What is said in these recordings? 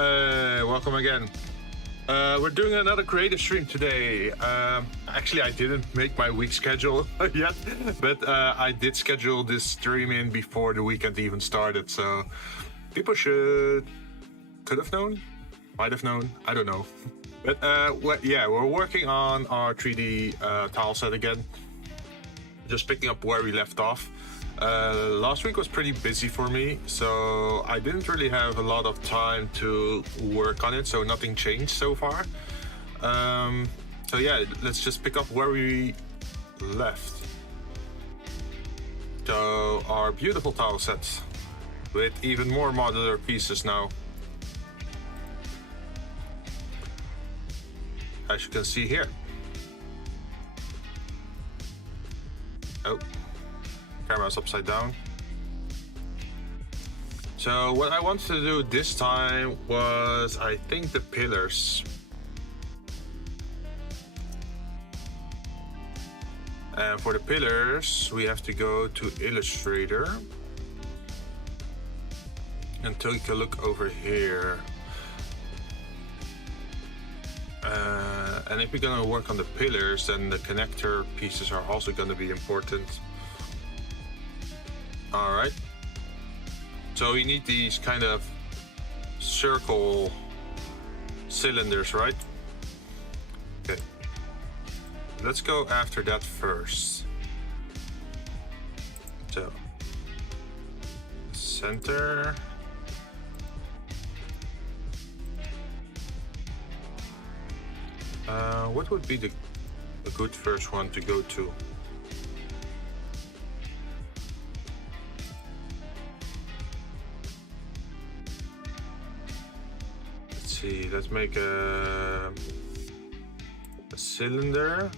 Welcome again. We're doing another creative stream today. Actually, I didn't make my week schedule yet, but I did schedule this stream in before the weekend even started, so people could have known, might have known, I don't know. But yeah, we're working on our 3D tile set again, just picking up where we left off. Last week was pretty busy for me, so I didn't really have a lot of time to work on it, so nothing changed so far. So yeah, let's just pick up where we left. So our beautiful tile set with even more modular pieces now. As you can see here. Oh. Camera's upside down. So what I wanted to do this time was, I think, the pillars. And for the pillars, we have to go to Illustrator and take a look over here. And if we're gonna work on the pillars, then the connector pieces are also gonna be important. All right, so we need these kind of circle cylinders, right? Okay, let's go after that first. So, center. What would be a good first one to go to? Let's make a cylinder,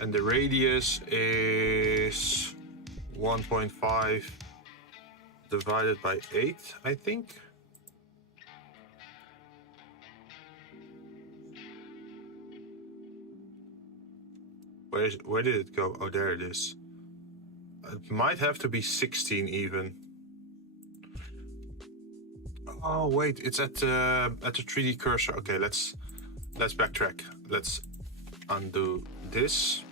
and the radius is 1.5 divided by 8, I think. Where did it go? Oh, there it is. It might have to be 16 even. Oh wait, it's at the 3D cursor. Okay, let's backtrack. Let's undo this.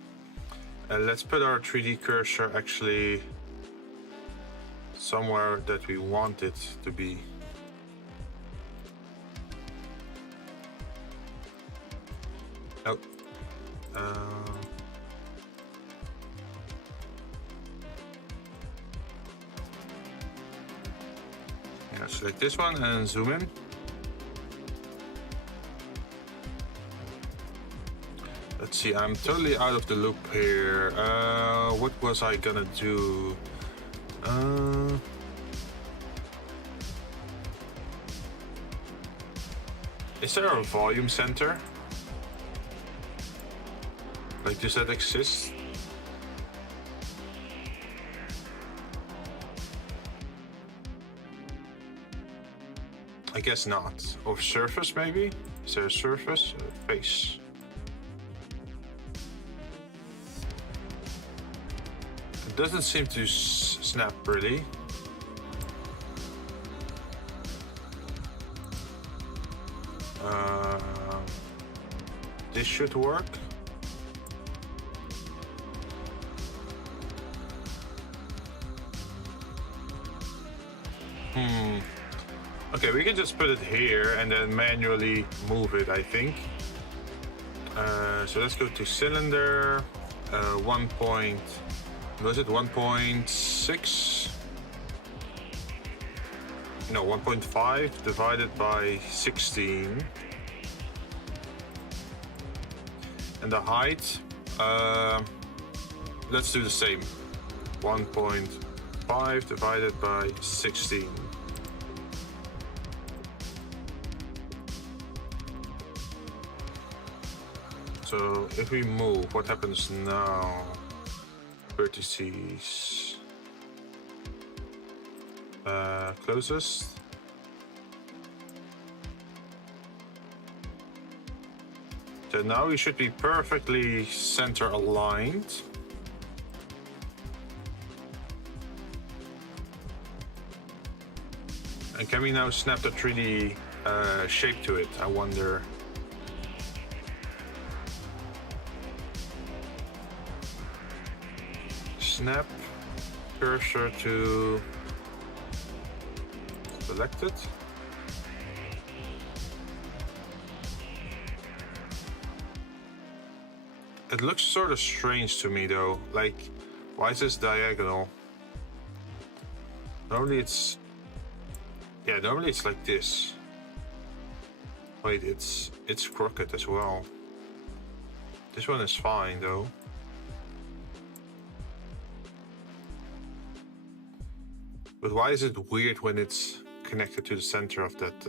Let's put our 3D cursor actually somewhere that we want it to be. Oh. Select this one and zoom in. Let's see, I'm totally out of the loop here. What was I gonna do? Is there a volume center? Like, does that exist? I guess not. Or surface, maybe? Is there a surface? Face. It doesn't seem to snap really. This should work. Okay, we can just put it here and then manually move it, I think. So let's go to cylinder, 1.6? No, 1.5 divided by 16. And the height, let's do the same. 1.5 divided by 16. So if we move, what happens now? Vertices. Closest. So now we should be perfectly center aligned. And can we now snap the 3D shape to it? I wonder. Snap cursor to selected. It looks sort of strange to me though. Like, why is this diagonal? Normally it's... Yeah, normally it's like this. Wait, it's crooked as well. This one is fine though. But why is it weird when it's connected to the center of that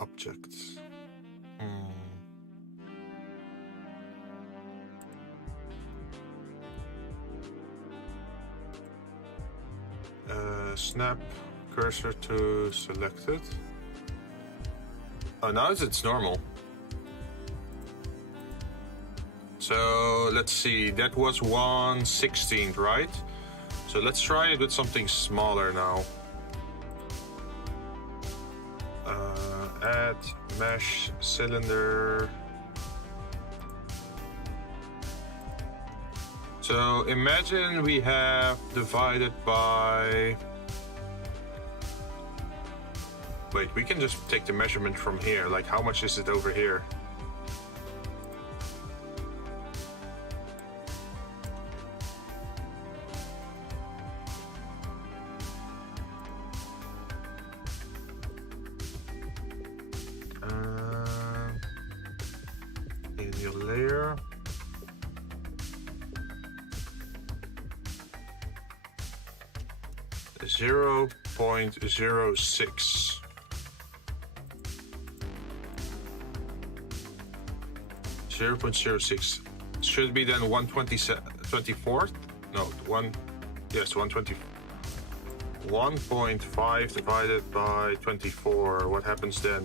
object? Snap cursor to selected. Oh, now it's normal. So let's see, that was 1/16, right? So let's try it with something smaller now. Add mesh cylinder. So imagine we have divided by... Wait, we can just take the measurement from here. Like, how much is it over here? In your layer. Zero 0.06. 0.06 should be then 1/24th. No, yes, 120. 1.5 divided by 24. What happens then?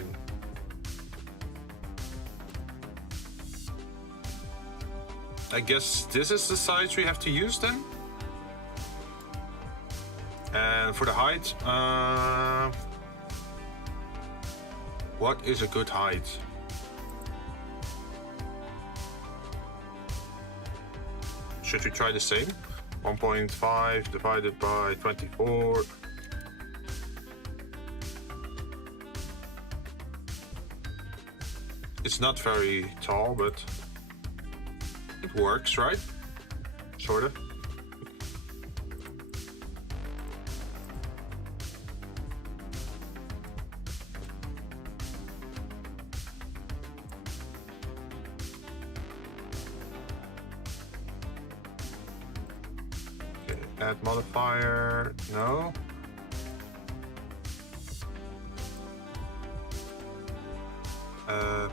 I guess this is the size we have to use then. And for the height, what is a good height? Should we try the same? 1.5 divided by 24. It's not very tall, but it works, right? Sort of. Add modifier, no.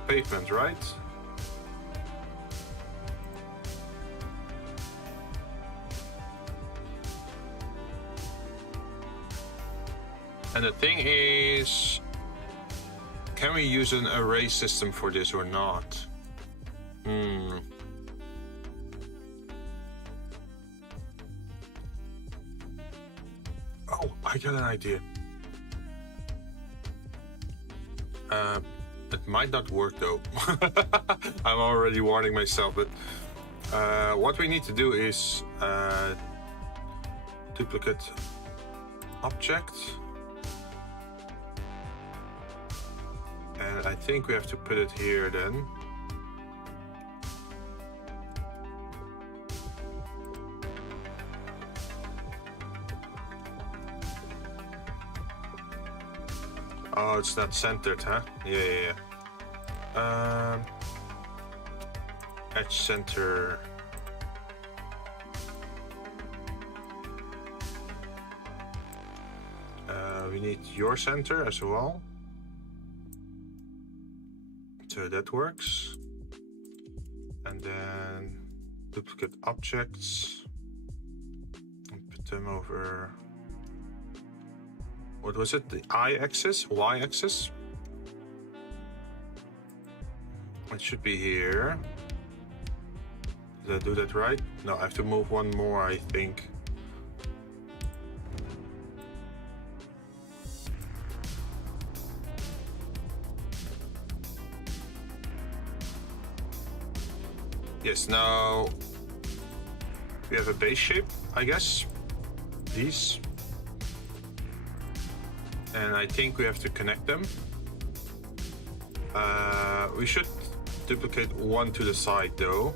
Pavement, right? And the thing is, can we use an array system for this or not? Oh, I got an idea. It might not work though. I'm already warning myself, but what we need to do is duplicate object. And I think we have to put it here then. Oh, it's not centered, huh? Yeah. Edge center. We need your center as well. So that works. And then duplicate objects and put them over. What was it? The y-axis? Y-axis? It should be here. Did I do that right? No, I have to move one more, I think. Yes, now we have a base shape, I guess. These. And I think we have to connect them. We should duplicate one to the side though,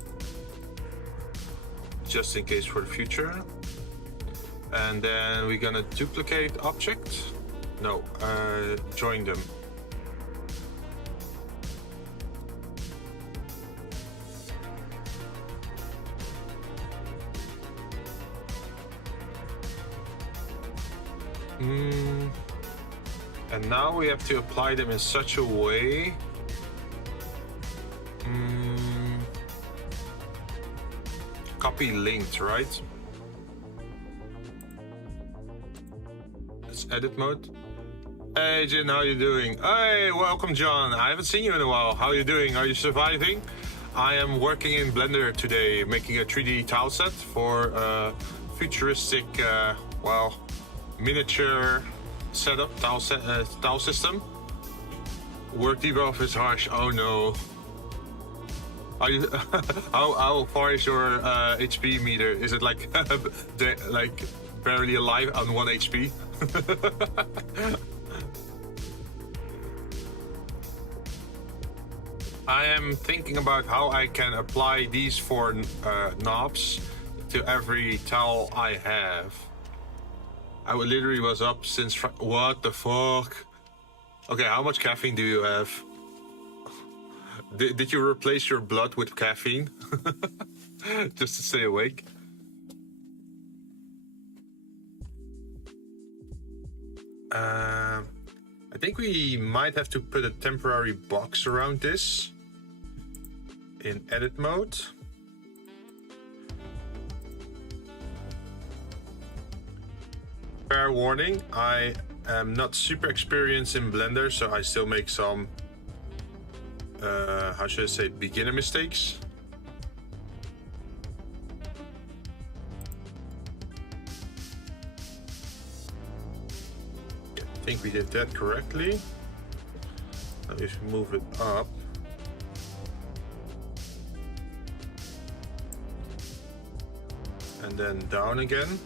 just in case for the future. And then we're gonna duplicate object. No, join them. And now we have to apply them in such a way. Copy linked, right? Let's edit mode. Hey Jinn, how you doing? Hey, welcome John. I haven't seen you in a while. How are you doing? Are you surviving? I am working in Blender today, making a 3D tile set for a futuristic, well, miniature setup, tile system. Work debuff is harsh. Oh no. Are you? how far is your HP meter? Is it like like barely alive on 1 HP? I am thinking about how I can apply these 4 knobs to every tile I have. I literally was up since what the fuck? Okay, how much caffeine do you have? Did you replace your blood with caffeine? Just to stay awake? I think we might have to put a temporary box around this in edit mode. Fair warning, I am not super experienced in Blender, so I still make some, how should I say, beginner mistakes. I think we did that correctly. Now if we move it up. And then down again.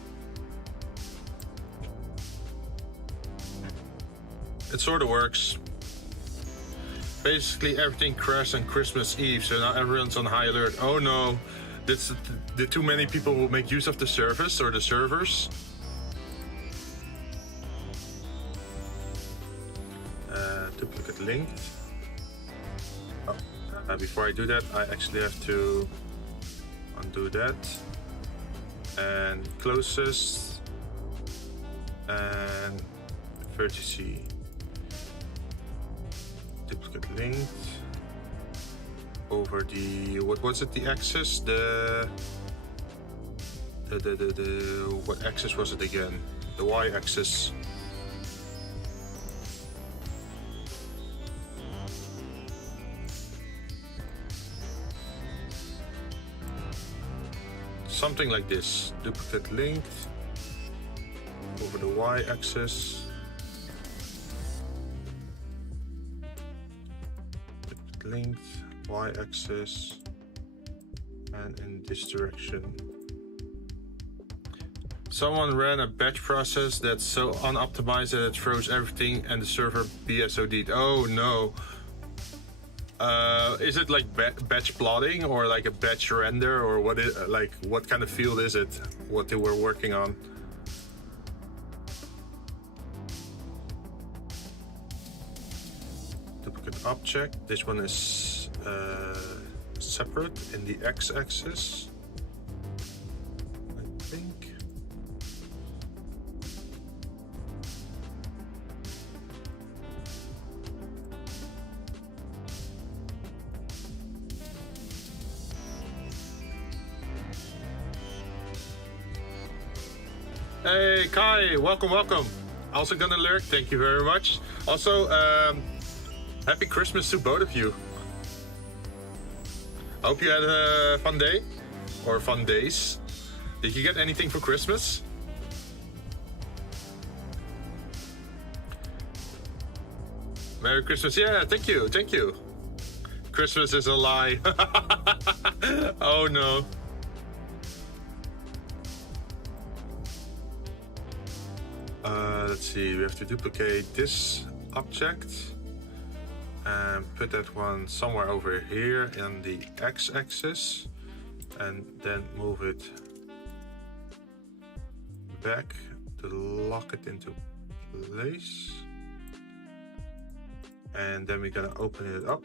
It sort of works. Basically everything crashed on Christmas Eve, so now everyone's on high alert. Oh no, did too many people will make use of the service or the servers? Duplicate linked. Oh, before I do that, I actually have to undo that. And closest and vertice. Duplicate linked over the, what was it, the axis? The what axis was it again? The Y axis. Something like this. Duplicate linked over the Y axis. Linked Y-axis and in this direction. Someone ran a batch process that's so unoptimized that it throws everything and the server BSOD'd. Oh no. Is it like batch plotting or like a batch render, or what is, like, what kind of field is it? What they were working on? Duplicate object. This one is separate in the x-axis, I think. Hey Kai, welcome. Also gonna lurk, thank you very much. Also, happy Christmas to both of you. Hope you had a fun day, or fun days. Did you get anything for Christmas? Merry Christmas, yeah, thank you. Christmas is a lie. Oh no. Let's see, we have to duplicate this object and put that one somewhere over here in the x-axis and then move it back to lock it into place. And then we're gonna open it up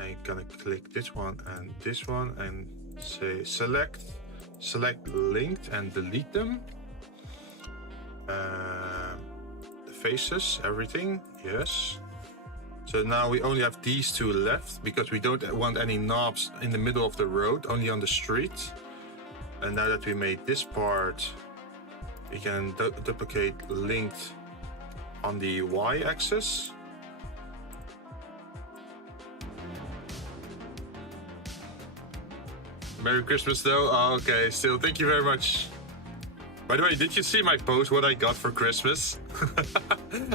and gonna click this one and say select linked and delete them. The faces, everything, yes. So now we only have these two left because we don't want any knobs in the middle of the road, only on the street. And now that we made this part, we can duplicate linked on the y-axis. Merry Christmas though. Oh, okay, still, thank you very much. By the way, did you see my post what I got for Christmas?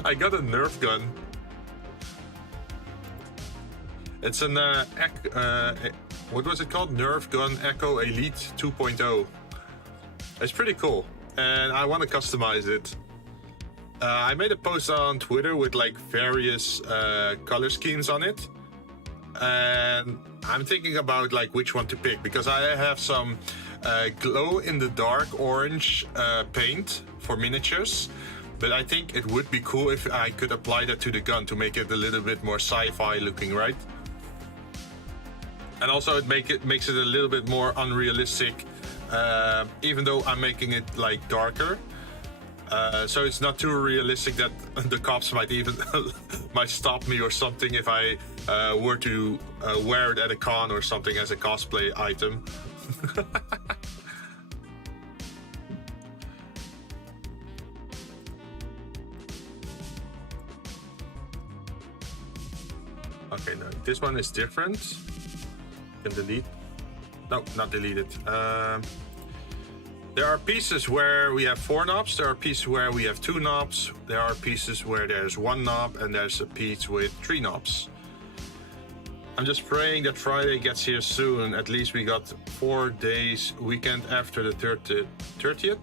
I got a Nerf gun. It's an what was it called? Nerf gun Echo Elite 2.0. It's pretty cool, and I want to customize it. I made a post on Twitter with like various color schemes on it, and I'm thinking about like which one to pick because I have some glow in the dark orange paint for miniatures, but I think it would be cool if I could apply that to the gun to make it a little bit more sci-fi looking, right? And also it makes it a little bit more unrealistic, even though I'm making it like darker. So it's not too realistic that the cops might even might stop me or something if I were to wear it at a con or something as a cosplay item. Okay, no, this one is different. You can delete. No, not delete it. There are pieces where we have 4 knobs, there are pieces where we have 2 knobs, there are pieces where there's 1 knob, and there's a piece with 3 knobs. I'm just praying that Friday gets here soon. At least we got 4 days weekend after the 30th.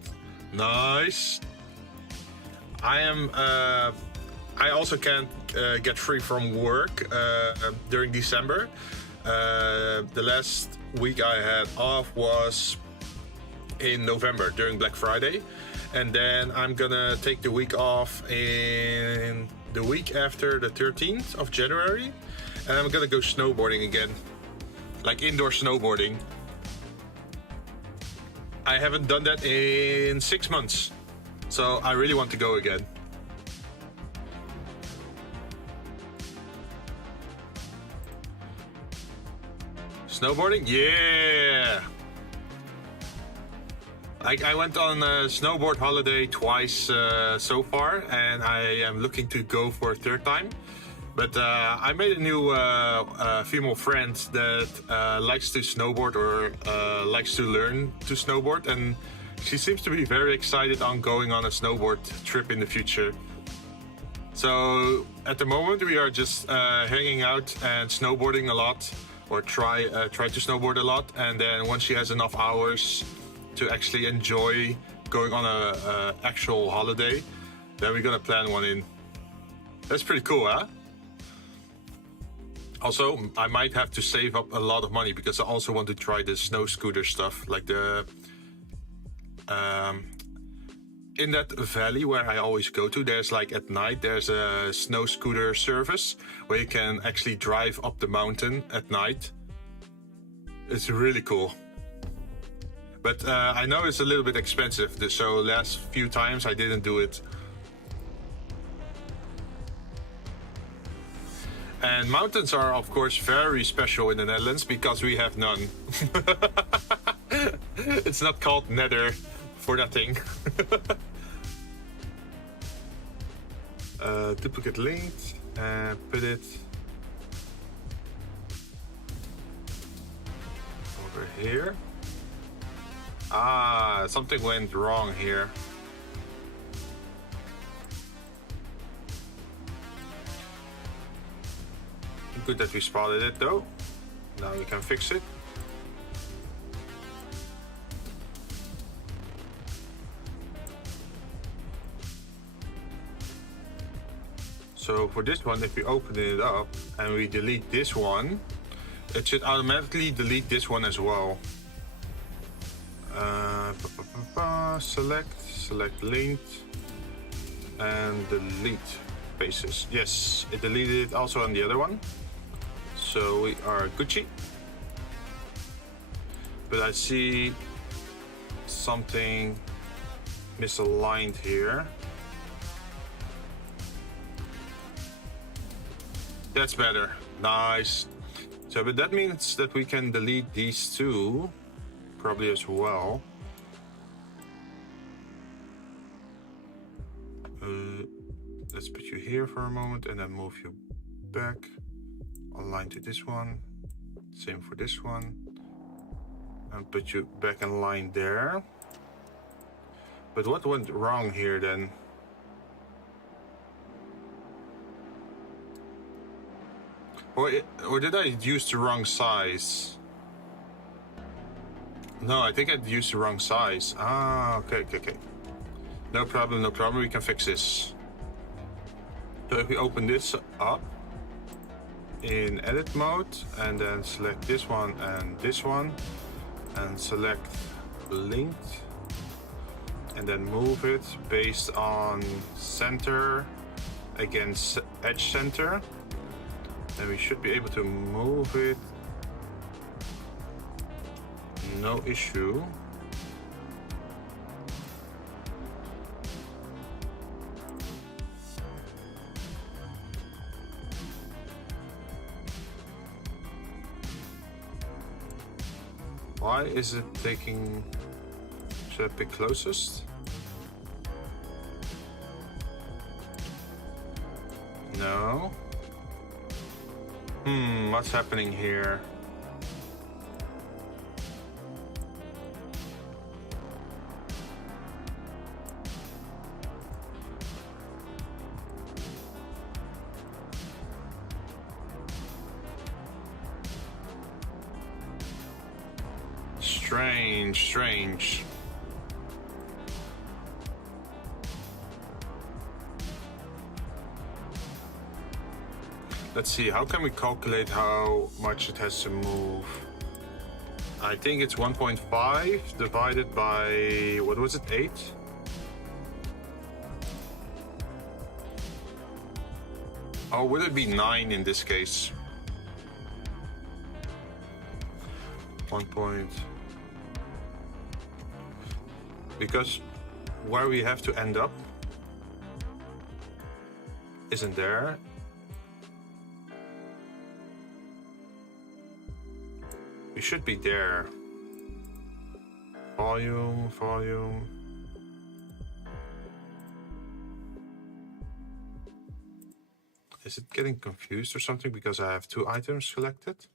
Nice. I also can't get free from work during December. The last week I had off was in November during Black Friday, and then I'm gonna take the week off in the week after the 13th of January, and I'm gonna go snowboarding again, like indoor snowboarding. I haven't done that in 6 months, so I really want to go again. Snowboarding? Yeah! I went on a snowboard holiday twice so far, and I am looking to go for a 3rd time. But I made a new female friend that likes to snowboard or likes to learn to snowboard, and she seems to be very excited on going on a snowboard trip in the future. So at the moment we are just hanging out and snowboarding a lot, or try to snowboard a lot, and then once she has enough hours to actually enjoy going on a actual holiday, then we're gonna plan one in. That's pretty cool, huh? Also, I might have to save up a lot of money because I also want to try the snow scooter stuff, like the in that valley where I always go to, there's like at night there's a snow scooter service where you can actually drive up the mountain at night. It's really cool. But I know it's a little bit expensive, so last few times I didn't do it. And mountains are of course very special in the Netherlands because we have none. It's not called Nether for nothing. Duplicate linked and put it over here. Ah, something went wrong here. Good that we spotted it though. Now we can fix it. So for this one, if we open it up and we delete this one, it should automatically delete this one as well. Select linked, and delete faces. Yes, it deleted it also on the other one. So we are Gucci. But I see something misaligned here. That's better. Nice. So, but that means that we can delete these two probably as well. Let's put you here for a moment and then move you back. Align to this one. Same for this one. And put you back in line there. But what went wrong here then? Or did I use the wrong size? No, I think I used the wrong size. Ah, okay. No problem. We can fix this. So if we open this up in edit mode and then select this one and select linked and then move it based on center against edge center, then we should be able to move it, no issue. Why is it taking? Should I pick closest? No. What's happening here? Strange. Let's see, how can we calculate how much it has to move? I think it's 1.5 divided by, what was it, 8? Oh, would it be 9 in this case? 1 point. Because where we have to end up isn't there. We should be there. Volume. Is it getting confused or something because I have 2 items selected?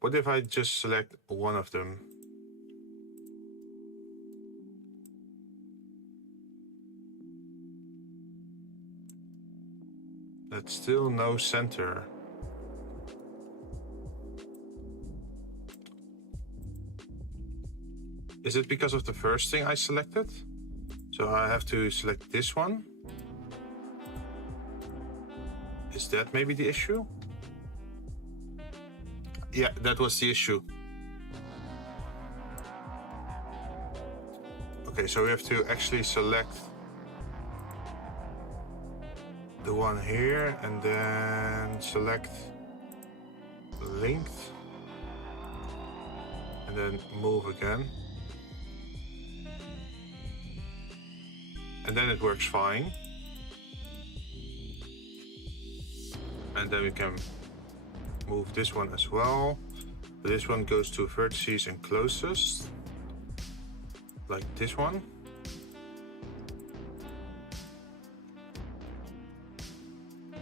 What if I just select one of them? That's still no center. Is it because of the first thing I selected? So I have to select this one. Is that maybe the issue? Yeah, that was the issue. Okay, so we have to actually select the one here and then select linked and then move again. And then it works fine. And then we can move this one as well. This one goes to vertices and closest, like this one.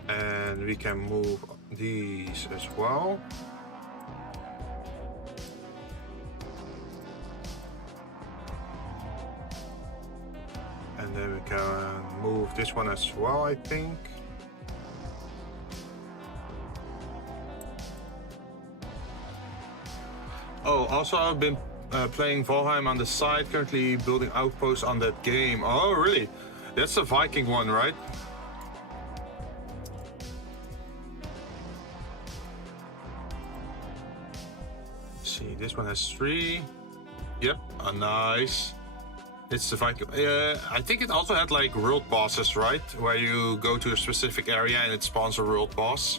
And we can move these as well. And then we can move this one as well, I think. Oh, also I've been playing Valheim on the side, currently building outposts on that game. Oh, really? That's the Viking one, right? Let's see, this one has 3. Yep, nice. It's the Viking. I think it also had like world bosses, right? Where you go to a specific area and it spawns a world boss.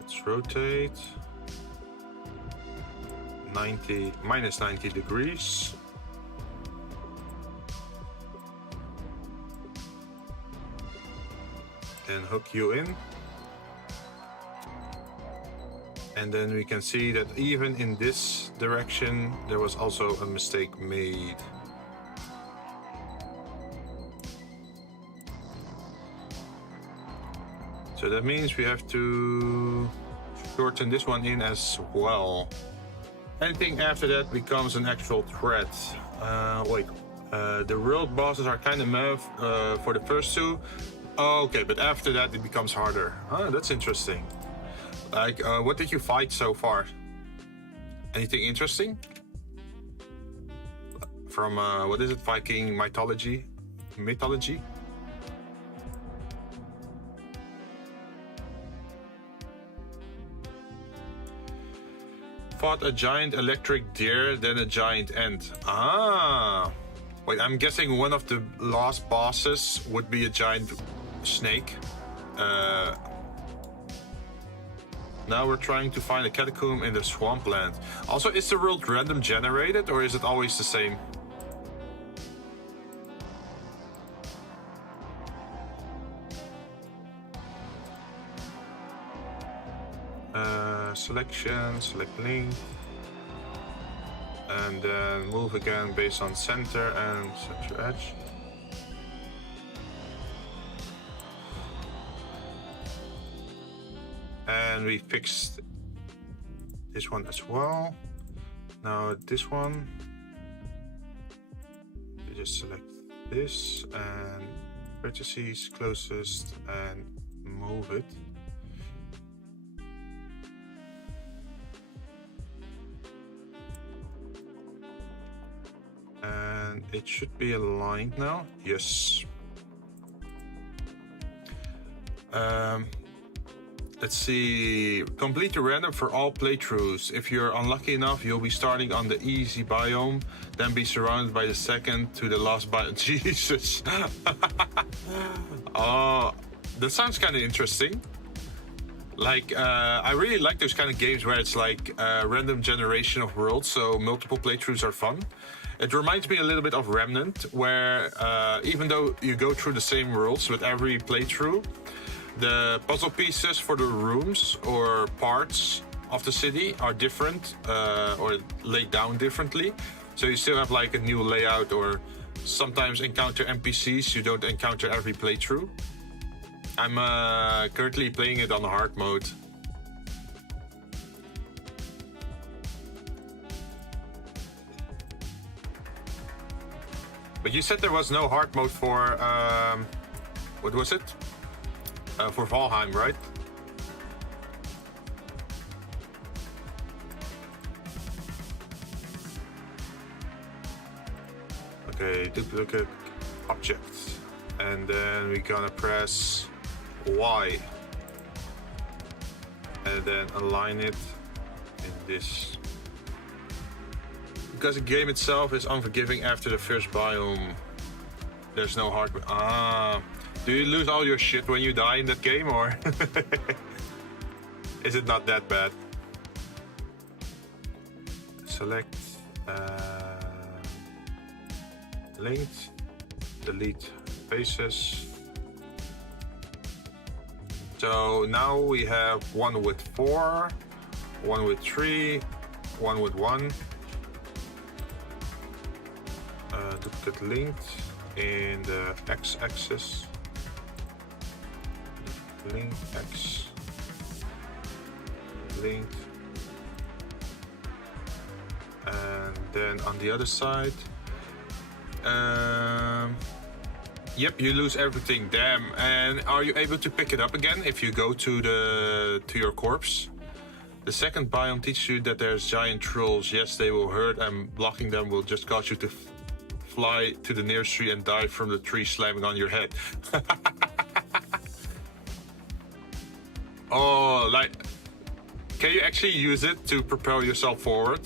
Let's rotate. Minus 90 degrees. And hook you in. And then we can see that even in this direction, there was also a mistake made. So that means we have to shorten this one in as well. Anything after that becomes an actual threat. Wait, the world bosses are kind of meh for the first 2. Oh, okay, but after that it becomes harder. Oh, that's interesting. Like, what did you fight so far? Anything interesting? From, what is it, Viking mythology? Fought a giant electric deer, then a giant ant. Ah! Wait, I'm guessing one of the last bosses would be a giant snake. Now we're trying to find a catacomb in the swampland. Also, is the world random generated or is it always the same? Selection, select link. And then move again based on center and center edge. And we fixed this one as well. Now this one, you just select this and vertices closest and move it. And it should be aligned now. Yes. Let's see. Complete the random for all playthroughs. If you're unlucky enough, you'll be starting on the easy biome, then be surrounded by the second to the last biome. Jesus. Oh, that sounds kind of interesting. Like, I really like those kind of games where it's like a random generation of worlds, so multiple playthroughs are fun. It reminds me a little bit of Remnant, where even though you go through the same worlds with every playthrough, the puzzle pieces for the rooms or parts of the city are different or laid down differently. So you still have like a new layout, or sometimes encounter NPCs you don't encounter every playthrough. I'm currently playing it on hard mode. But you said there was no hard mode for, what was it? For Valheim, right? Okay, duplicate objects. And then we're gonna press Y. And then align it in this. Because the game itself is unforgiving after the first biome. There's no hard mode. Ah. Do you lose all your shit when you die in that game, or is it not that bad? Select linked, delete faces. So now we have one with 4, one with 3, one with 1. Duplicate linked in the x-axis. Link X, linked, and then on the other side, Yep, you lose everything. Damn. And are you able to pick it up again if you go to your corpse? The second biome teaches you that there's giant trolls. Yes, they will hurt, and blocking them will just cause you to fly to the nearest tree and die from the tree slamming on your head. Oh, like, can you actually use it to propel yourself forward?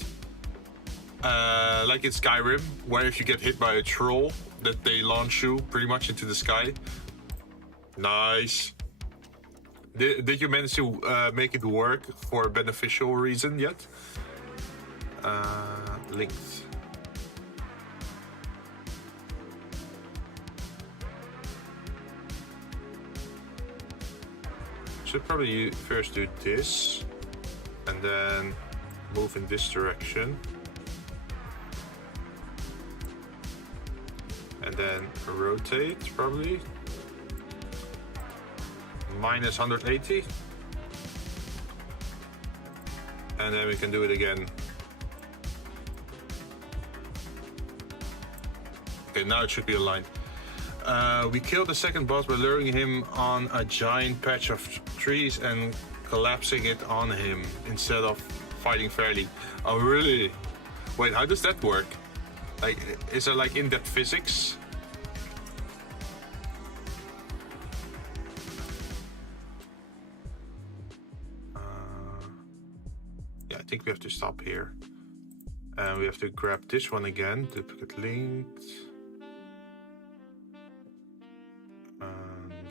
Like in Skyrim, where if you get hit by a troll, that they launch you pretty much into the sky. Nice. Did you manage to make it work for a beneficial reason yet? Linked. Should probably first do this and then move in this direction. And then rotate, probably. Minus 180. And then we can do it again. Okay, now it should be aligned. We killed the second boss by luring him on a giant patch of trees and collapsing it on him instead of fighting fairly. Oh, really? Wait, how does that work? Like, is there like in-depth physics? Yeah, I think we have to stop here. And we have to grab this one again, duplicate linked.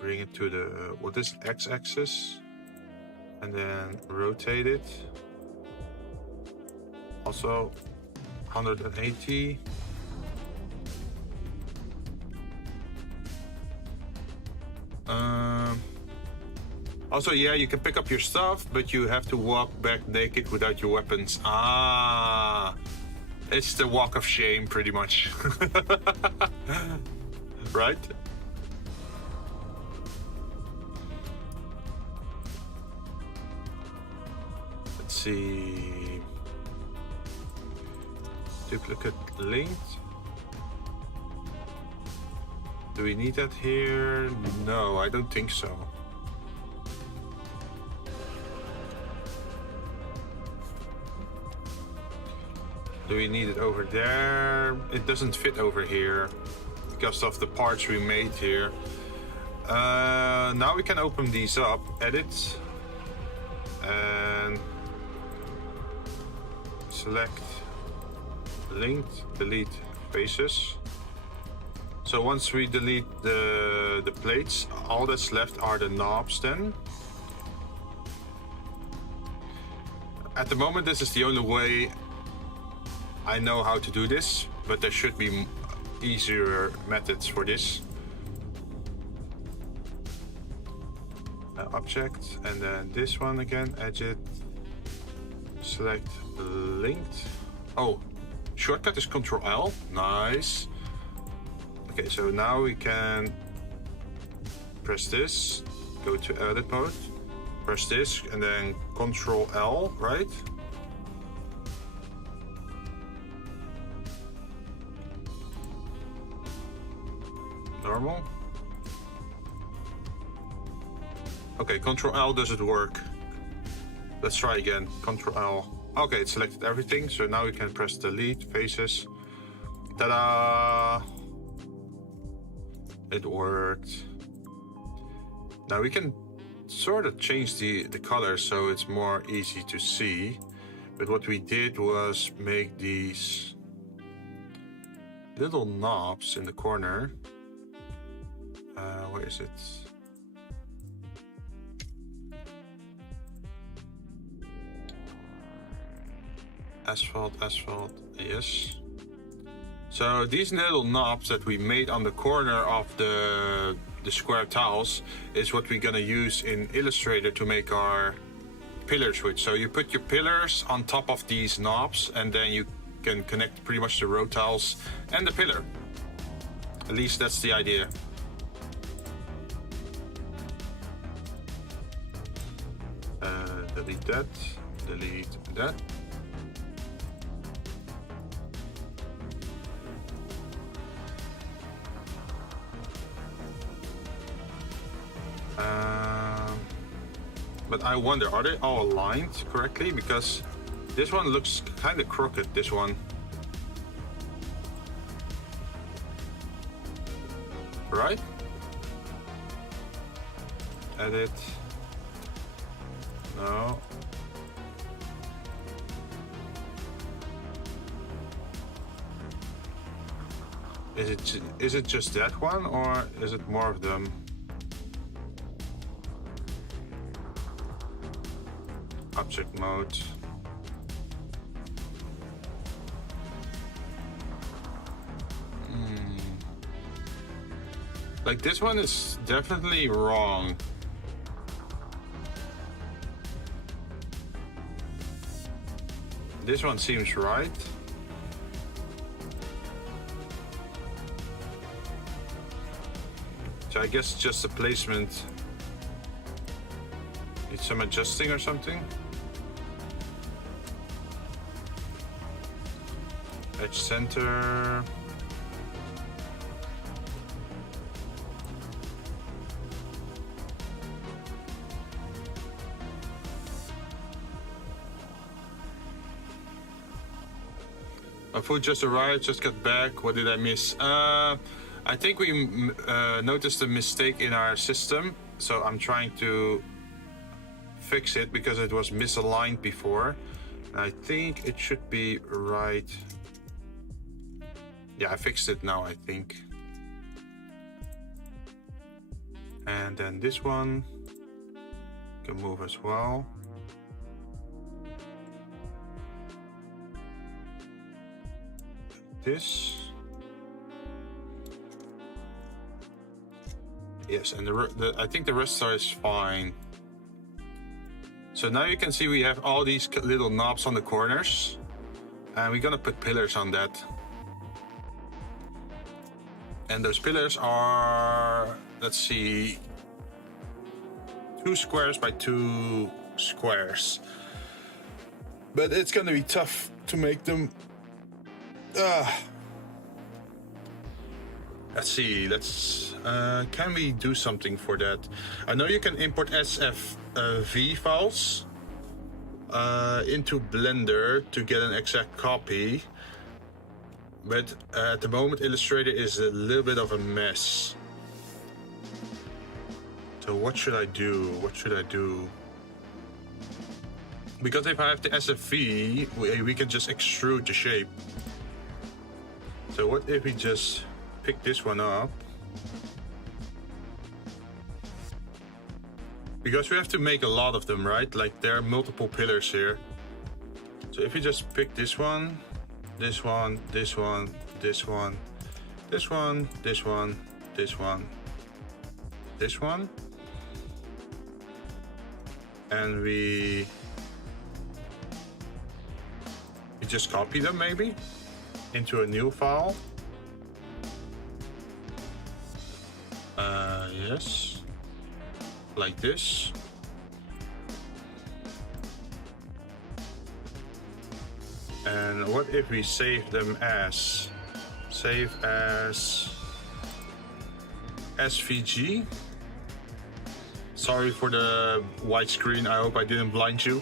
Bring it to the, what is x-axis? And then rotate it. Also 180. Also, yeah, you can pick up your stuff, but you have to walk back naked without your weapons. Ah, it's the walk of shame, pretty much. Right? Let's see. Duplicate linked. Do we need that here? No, I don't think so. Do we need it over there? It doesn't fit over here because of the parts we made here. Now we can open these up, edit, and select linked, delete faces. So once we delete the plates, all that's left are the knobs then. At the moment, this is the only way I know how to do this, but there should be easier methods for this. Object, and then this one again, edit, select linked. Oh, shortcut is Ctrl L, nice. Okay, so now we can press this, go to edit mode, press this, and then Ctrl L, right? Normal. Okay, Ctrl L doesn't work. Let's try again. Ctrl L. Okay, it selected everything, so now we can press delete faces. Ta-da! It worked. Now we can sort of change the color so it's more easy to see. But what we did was make these little knobs in the corner. Where is it? Asphalt, yes. So these little knobs that we made on the corner of the square tiles is what we're gonna use in Illustrator to make our pillar switch. So you put your pillars on top of these knobs and then you can connect pretty much the row tiles and the pillar. At least that's the idea. Delete that, delete that. But I wonder, are they all aligned correctly? Because this one looks kind of crooked, this one. Right? Edit. No. Is it just that one, or is it more of them? Object mode. Like, this one is definitely wrong. This one seems right. So I guess just the placement needs some adjusting or something. Edge center. My food just arrived, just got back. What did I miss? I think we noticed a mistake in our system, so I'm trying to fix it because it was misaligned before. I think it should be right. Yeah, I fixed it now, I think. And then this one can move as well. This. Yes, and I think the rest is fine. So now you can see we have all these little knobs on the corners, and we're gonna put pillars on that. And those pillars are, let's see, 2 squares by 2 squares. But it's gonna be tough to make them. Let's see, can we do something for that? I know you can import SFV files into Blender to get an exact copy. But at the moment, Illustrator is a little bit of a mess. So what should I do? What should I do? Because if I have the SFV, we can just extrude the shape. So what if we just pick this one up? Because we have to make a lot of them, right? Like, there are multiple pillars here. So if you just pick this one, this one, this one, this one, this one, this one, this one, this one, and we just copy them maybe into a new file. Yes, like this. And what if we save them as SVG? Sorry for the white screen, I hope I didn't blind you.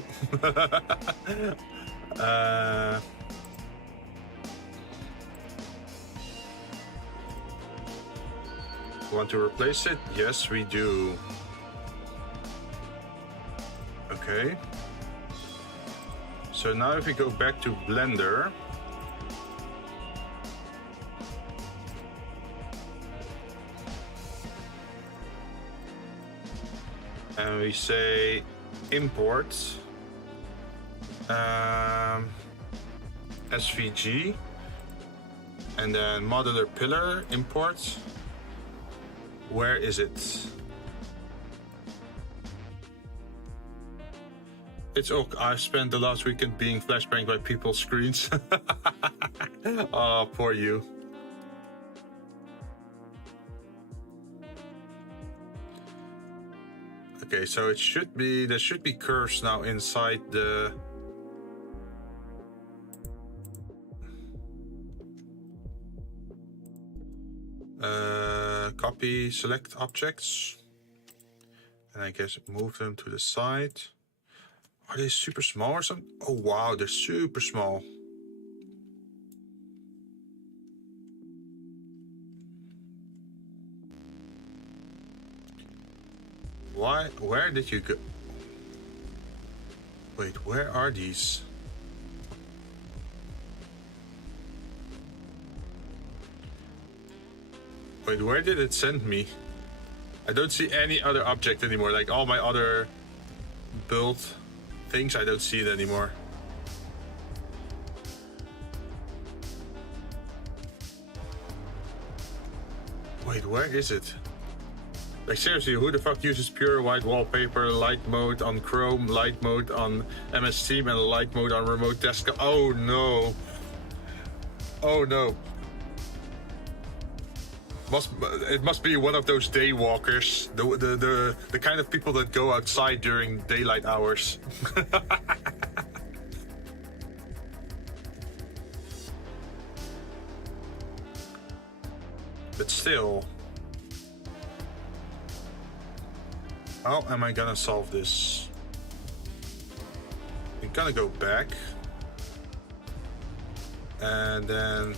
Want to replace it? Yes, we do. Okay. So now if we go back to Blender, and we say import SVG, and then modular pillar import. Where is it? It's okay. I spent the last weekend being flashbanged by people's screens. Oh, poor you. Okay, so it should be, there should be curves now inside the copy, select objects. And I guess move them to the side. Are they super small or something? Oh wow, they're super small. Why? Where did you go? Wait, where are these? Wait, where did it send me? I don't see any other object anymore. Like all my other build things, I don't see it anymore. Wait, where is it? Like seriously, who the fuck uses pure white wallpaper, light mode on Chrome, light mode on MS Team, and light mode on remote desktop? Oh no. Oh no. It must be one of those day walkers, the kind of people that go outside during daylight hours. But still, how am I gonna solve this? I'm gonna go back and then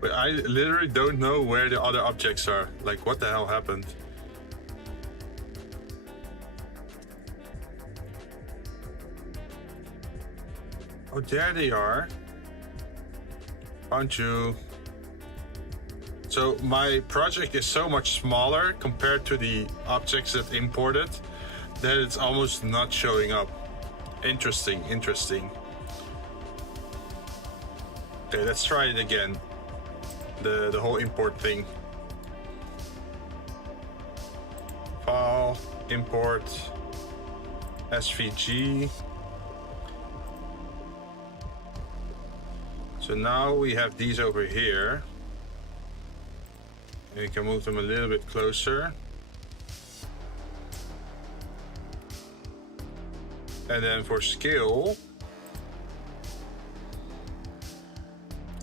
but I literally don't know where the other objects are. Like, what the hell happened? Oh, there they are. Found you. So my project is so much smaller compared to the objects that imported that it's almost not showing up. Interesting, interesting. Okay, let's try it again. The whole import thing. File, import, SVG. So now we have these over here. And we can move them a little bit closer. And then for scale,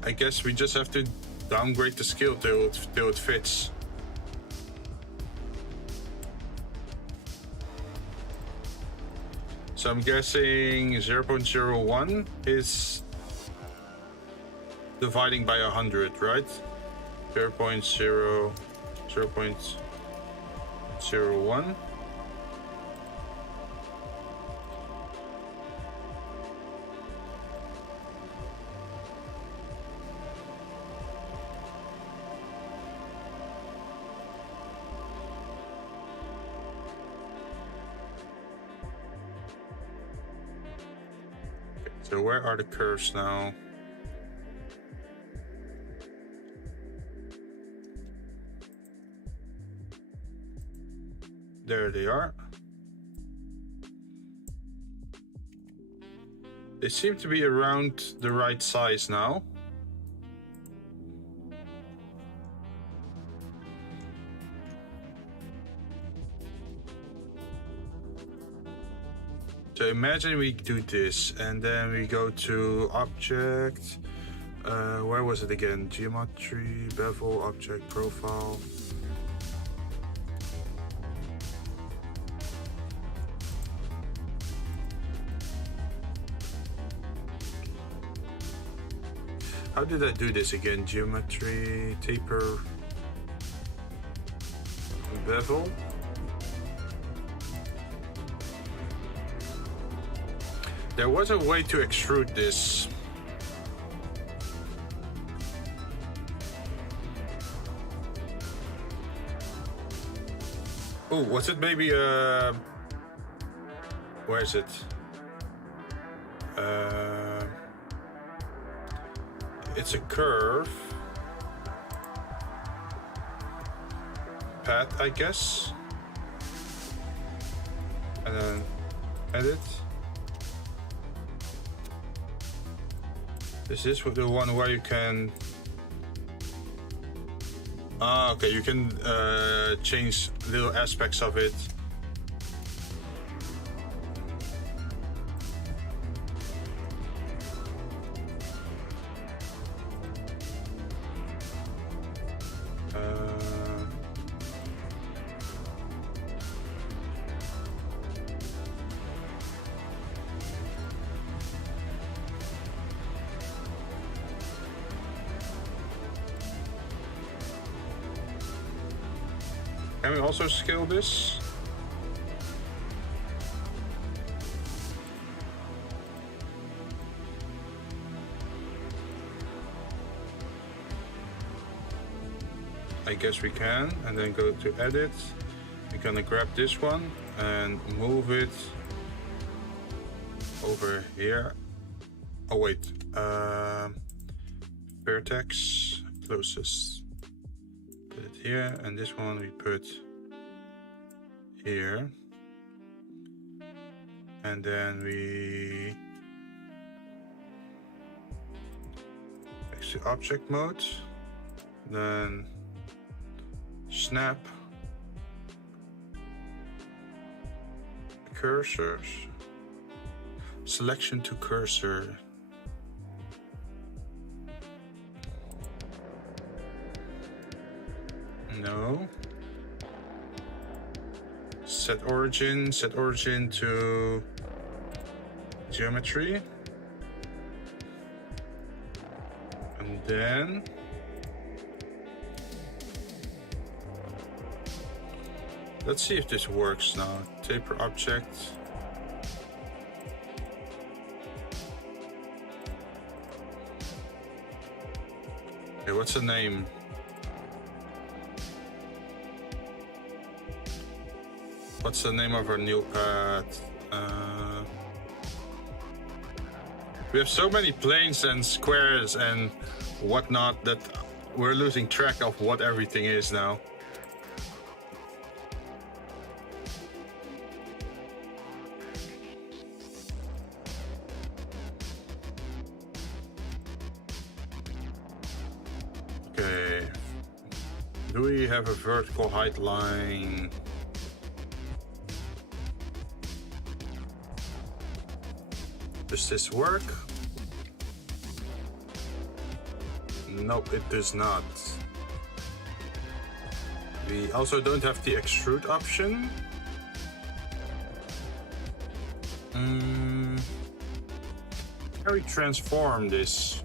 I guess we just have to downgrade the scale till it fits. So I'm guessing 0.01 is dividing by 100, right? 0.01. So where are the curves now? There they are. They seem to be around the right size now. So imagine we do this and then we go to object. Where was it again? Geometry, bevel, object, profile. How did I do this again? Geometry, taper, bevel. There was a way to extrude this. Oh, was it maybe where is it? It's a curve path, I guess. And then edit. Is this the one where you can... Ah, okay, you can change little aspects of it. Can we also scale this? I guess we can, and then go to edit. We're gonna grab this one and move it over here. Oh wait, vertex closest. Put it here, and this one we put here. And then we exit object mode. Then snap cursors. Selection to cursor. No. Set origin to geometry. And then let's see if this works now. Taper object. Okay, what's the name? What's the name of our new pad? We have so many planes and squares and whatnot that we're losing track of what everything is now. Okay. Do we have a vertical height line? Does this work? Nope, it does not. We also don't have the extrude option. Can we transform this?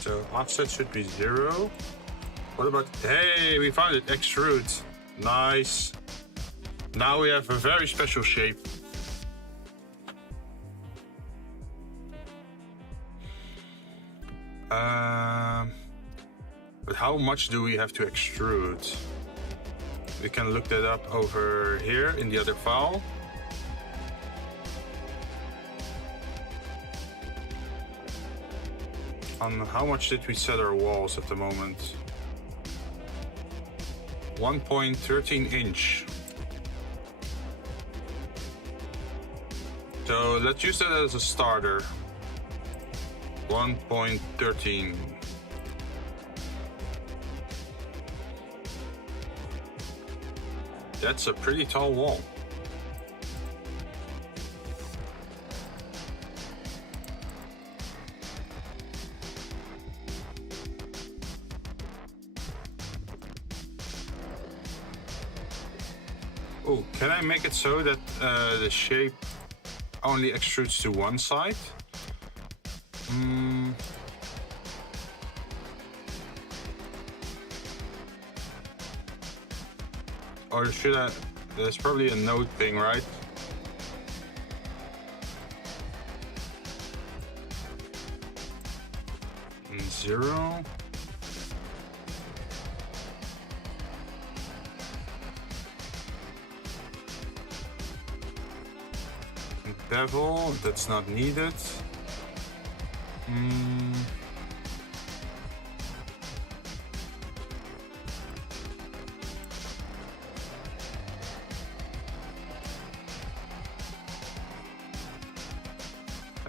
So offset should be 0. What about, hey, we found it, extrude. Nice. Now we have a very special shape. But how much do we have to extrude? We can look that up over here in the other file. How much did we set our walls at the moment? 1.13 inch. So let's use that as a starter. 1.13. That's a pretty tall wall. Oh, can I make it so that the shape only extrudes to one side? Or should I? There's probably a node thing, right? And 0. Bevel, that's not needed.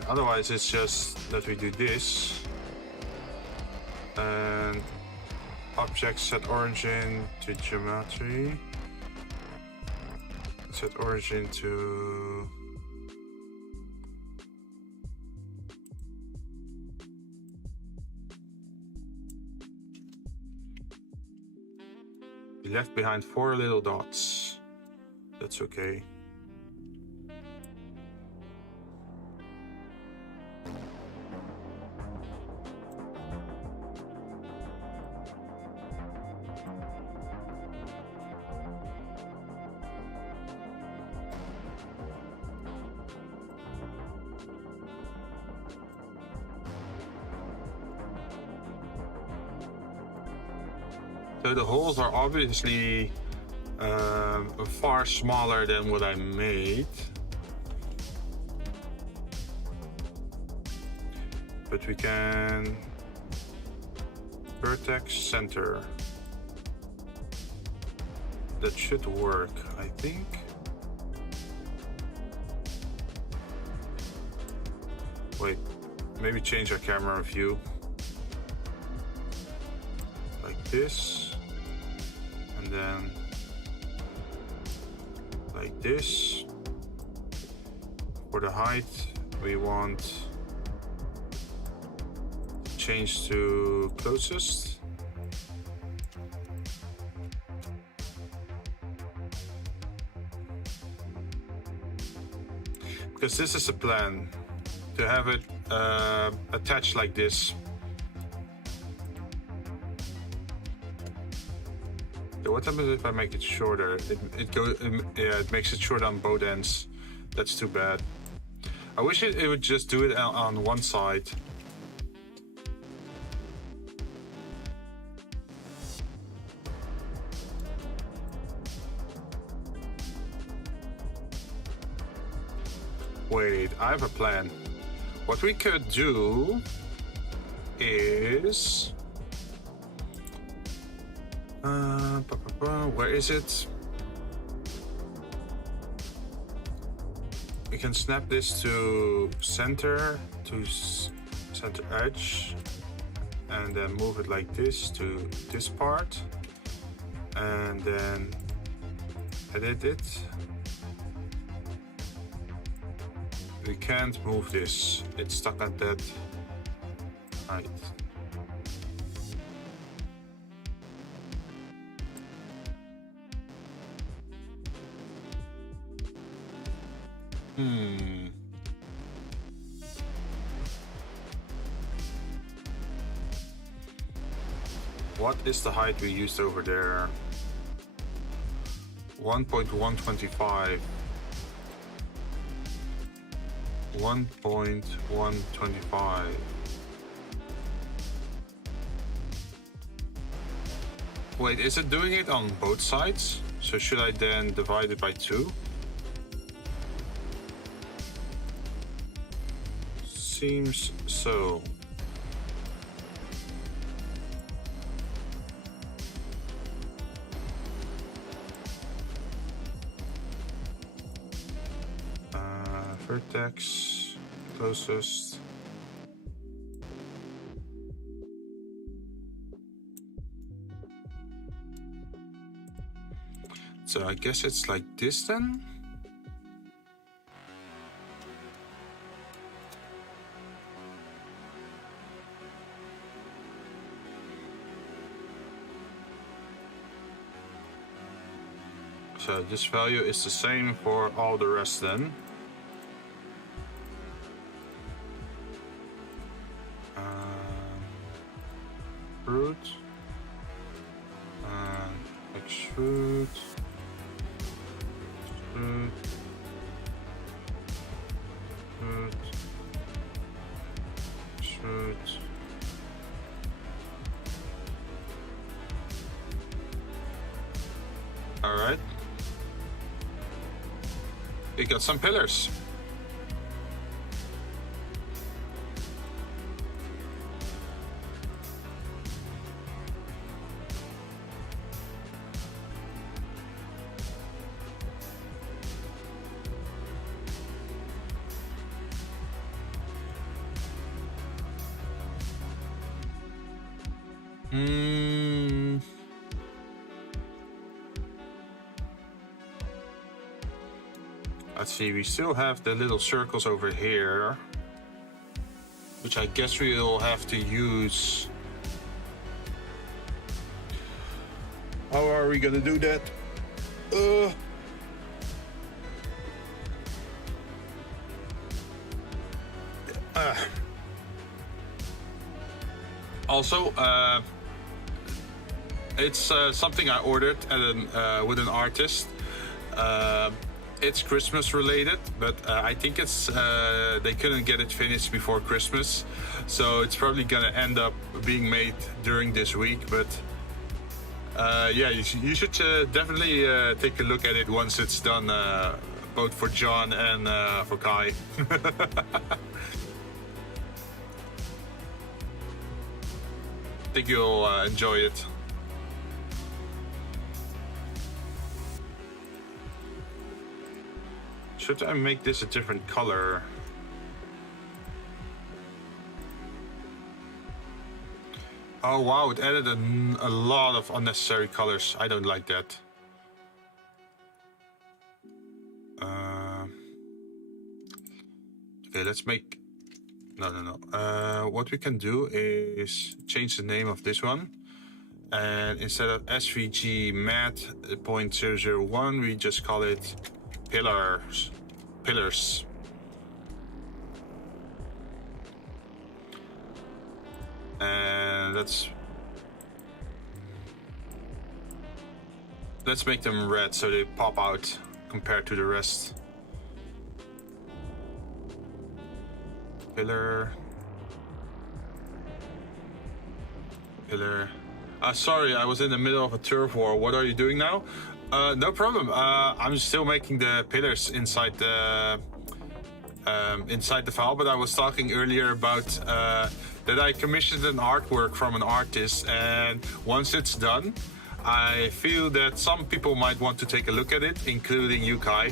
Otherwise, it's just that we do this. And object set origin to geometry. set origin to you left behind 4 little dots. That's okay. So the holes are obviously far smaller than what I made. But we can vertex center. That should work, I think. Wait, maybe change our camera view. Like this. And then like this. For the height, we want change to closest. Because this is a plan to have it attached like this. So what happens if I make it shorter? It makes it short on both ends. That's too bad. I wish it would just do it on one side. Wait, I have a plan. What we could do is... where is it? We can snap this to center edge, and then move it like this to this part, and then edit it. We can't move this. It's stuck at that height. What is the height we used over there? 1.125. 1.125. Wait, is it doing it on both sides? So should I then divide it by 2? Seems so. Vertex closest. So I guess it's like this then. So this value is the same for all the rest then. Fruit. Extrude. Extrude. Extrude. Extrude. All right. We got some pillars. Let's see, we still have the little circles over here, which I guess we'll have to use. How are we gonna do that? Also, it's something I ordered at with an artist. It's Christmas related, but I think it's they couldn't get it finished before Christmas, so it's probably gonna end up being made during this week. But yeah, you should definitely take a look at it once it's done, both for John and for Kai. I think you'll enjoy it. Should I make this a different color? Oh wow, it added a lot of unnecessary colors. I don't like that. Okay, let's make... No. What we can do is change the name of this one. And instead of SVG mat 0.001, we just call it pillars. And let's make them red so they pop out compared to the rest. Pillar. Sorry, I was in the middle of a turf war. What are you doing now? No problem. I'm still making the pillars inside the file, but I was talking earlier about that I commissioned an artwork from an artist, and once it's done, I feel that some people might want to take a look at it, including you, Kai.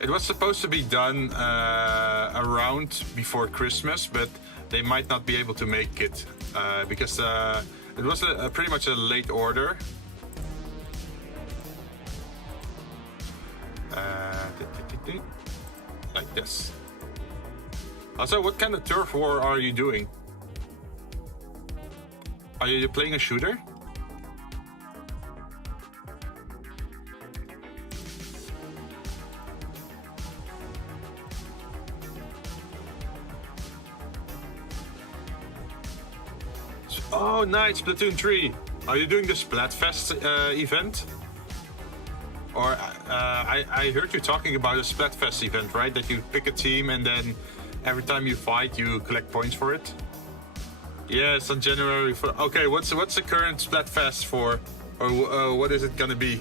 It was supposed to be done around before Christmas, but they might not be able to make it because it was pretty much a late order. Like this. Also, what kind of turf war are you doing? Are you playing a shooter? Oh, nice, Splatoon 3. Are you doing the Splatfest event? Or I heard you talking about a Splatfest event, right? That you pick a team and then every time you fight, you collect points for it. Yes, on January. Okay, what's the current Splatfest for, or what is it gonna be?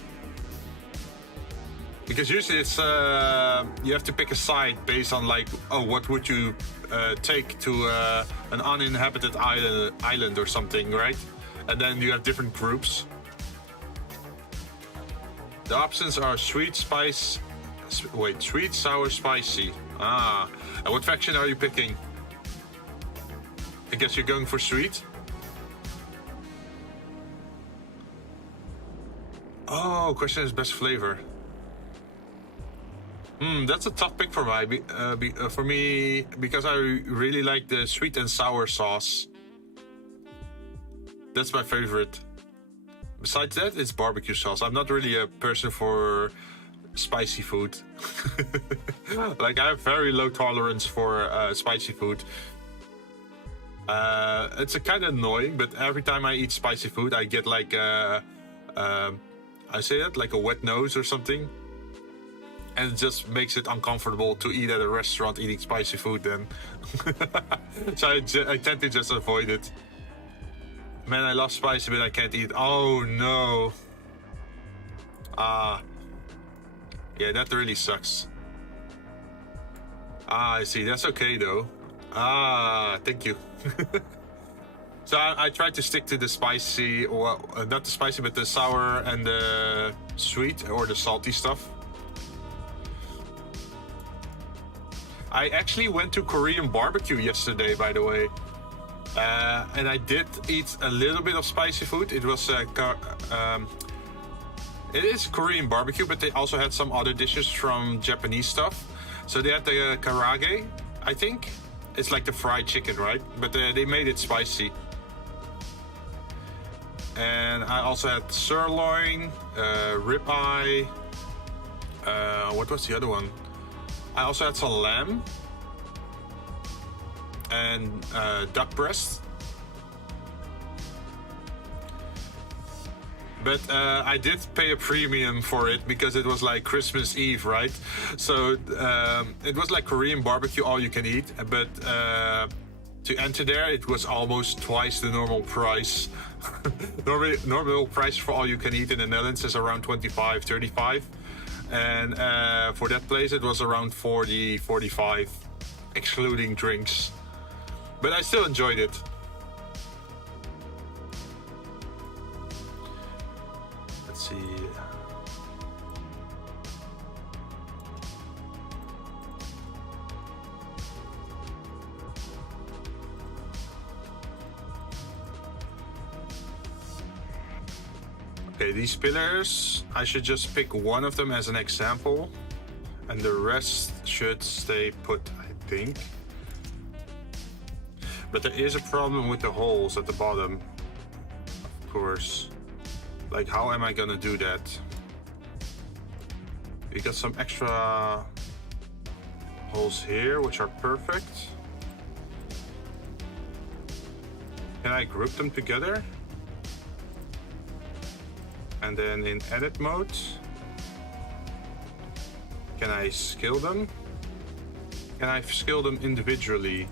Because usually it's you have to pick a side based on like, oh, what would you take to an uninhabited island or something, right? And then you have different groups. The options are sweet, spice, sweet, sour, spicy. Ah, and what faction are you picking? I guess you're going for sweet. Oh, question is best flavor. That's a tough pick for me because I really like the sweet and sour sauce. That's my favorite. Besides that, it's barbecue sauce. I'm not really a person for spicy food. Like, I have very low tolerance for spicy food. It's a kind of annoying, but every time I eat spicy food, I get like I say that, like a wet nose or something. And it just makes it uncomfortable to eat at a restaurant eating spicy food then. So I tend to just avoid it. Man, I love spicy, but I can't eat. Oh no. Yeah, that really sucks. I see. That's okay though. Thank you. So I try to stick to the spicy, or not the spicy, but the sour and the sweet or the salty stuff. I actually went to Korean barbecue yesterday, by the way. And I did eat a little bit of spicy food. It was it is Korean barbecue, but they also had some other dishes from Japanese stuff. So they had the karage, I think. It's like the fried chicken, right? But they made it spicy. And I also had sirloin, ribeye. What was the other one? I also had some lamb and duck breast. But I did pay a premium for it because it was like Christmas Eve, right? So it was like Korean barbecue, all you can eat. But to enter there, it was almost twice the normal price. Normal price for all you can eat in the Netherlands is around 25, 35. And for that place, it was around 40, 45, excluding drinks. But I still enjoyed it. Let's see. Okay, these pillars, I should just pick one of them as an example, and the rest should stay put, I think. But there is a problem with the holes at the bottom, of course. Like, how am I gonna do that? We got some extra holes here, which are perfect. Can I group them together? And then in edit mode, can I scale them? Can I scale them individually?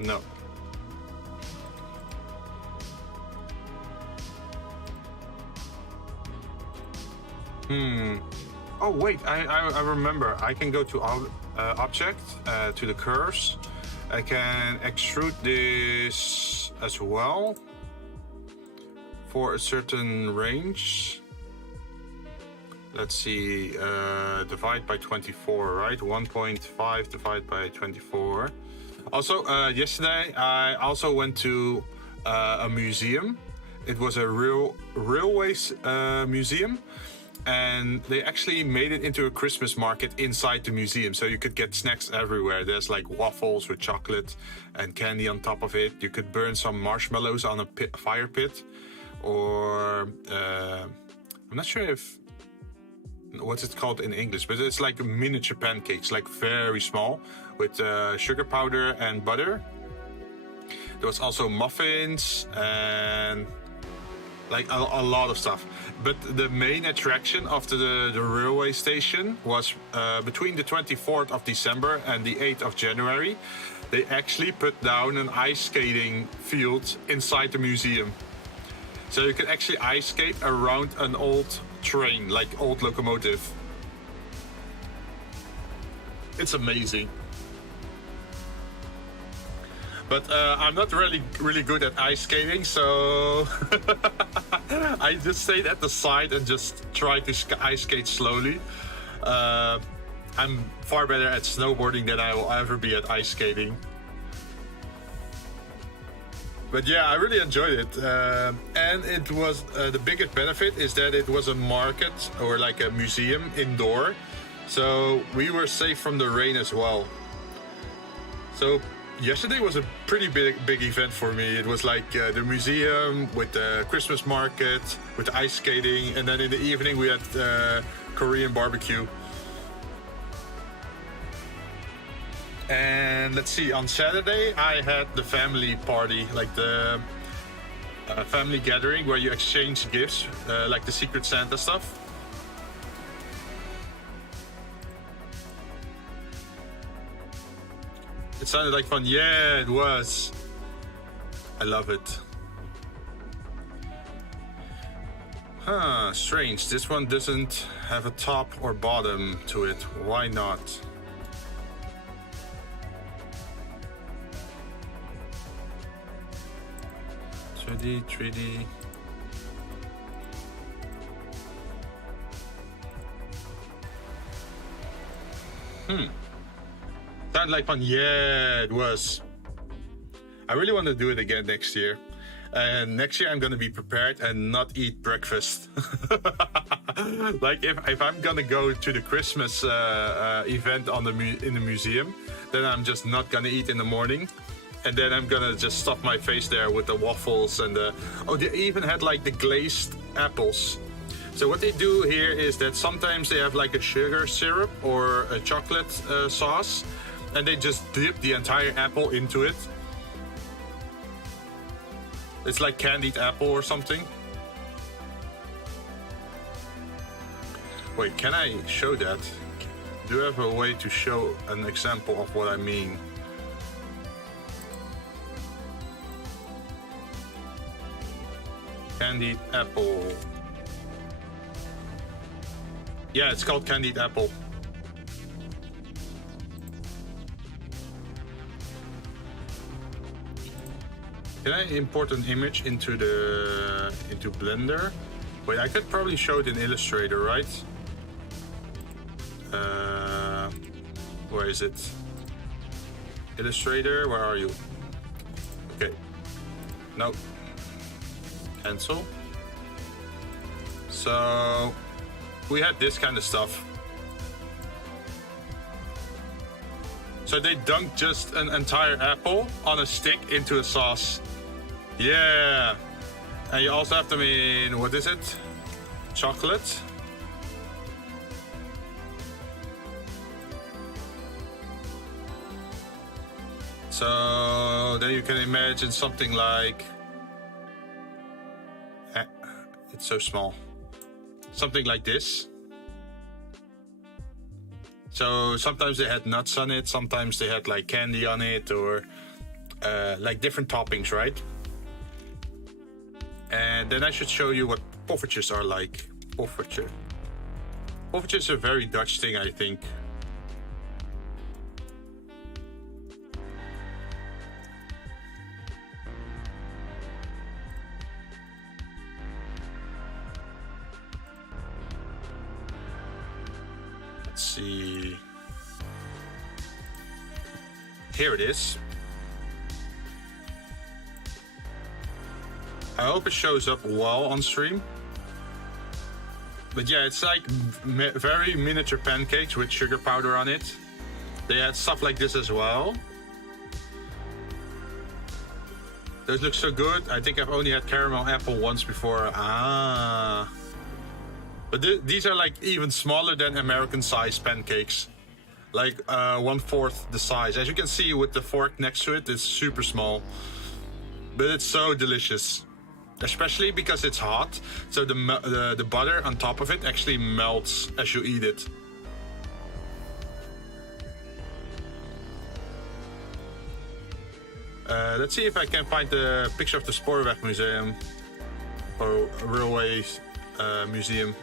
No. Oh wait, I remember. I can go to object, to the curves. I can extrude this as well for a certain range. Let's see, divide by 24, right? 1.5 divided by 24. Also, yesterday I also went to a museum. It was a railways museum. And they actually made it into a Christmas market inside the museum. So you could get snacks everywhere. There's like waffles with chocolate and candy on top of it. You could burn some marshmallows on a fire pit. Or, I'm not sure if, what's it called in English, but it's like miniature pancakes, like very small, with sugar powder and butter. There was also muffins and like a lot of stuff. But the main attraction of the railway station was between the 24th of December and the 8th of January. They actually put down an ice skating field inside the museum. So you could actually ice skate around an old train, like old locomotive. It's amazing. But I'm not really good at ice skating, so I just stayed at the side and just tried to ice skate slowly. I'm far better at snowboarding than I will ever be at ice skating. But yeah, I really enjoyed it. And it was, the biggest benefit is that it was a market or like a museum indoor. So we were safe from the rain as well. So yesterday was a pretty big event for me. It was like the museum with the Christmas market, with the ice skating, and then in the evening we had Korean barbecue. And let's see, on Saturday I had the family party, like the family gathering where you exchange gifts, like the Secret Santa stuff. It sounded like fun. Yeah, it was. I love it. Huh, strange. This one doesn't have a top or bottom to it. Why not? 3D. Sounded like fun. Yeah, it was. I really want to do it again next year. And next year I'm gonna be prepared and not eat breakfast. Like if I'm gonna go to the Christmas event in the museum, then I'm just not gonna eat in the morning, and then I'm gonna just stuff my face there with the waffles and they even had like the glazed apples. So what they do here is that sometimes they have like a sugar syrup or a chocolate sauce, and they just dip the entire apple into it. It's like candied apple or something. Wait, can I show that? Do I have a way to show an example of what I mean? Candied apple. Yeah, it's called candied apple. Can I import an image into Blender? Wait, I could probably show it in Illustrator, right? Where is it? Illustrator, where are you? Okay. No. Cancel. So we had this kind of stuff. So they dunked just an entire apple on a stick into a sauce. Yeah. And you also have them in, what is it? Chocolate. So then you can imagine something like, it's so small. Something like this. So sometimes they had nuts on it, sometimes they had like candy on it, or like different toppings, right? And then I should show you what poffertjes are like. Poffertje. Poffertje is a very Dutch thing, I think. Let's see. Here it is. I hope it shows up well on stream. But yeah, it's like very miniature pancakes with sugar powder on it. They had stuff like this as well. Those look so good. I think I've only had caramel apple once before. Ah. But these are like even smaller than American size pancakes. Like 1/4 the size. As you can see with the fork next to it, it's super small. But it's so delicious. Especially because it's hot. So the butter on top of it actually melts as you eat it. Let's see if I can find the picture of the Spoorweg Museum. Or Railway Museum.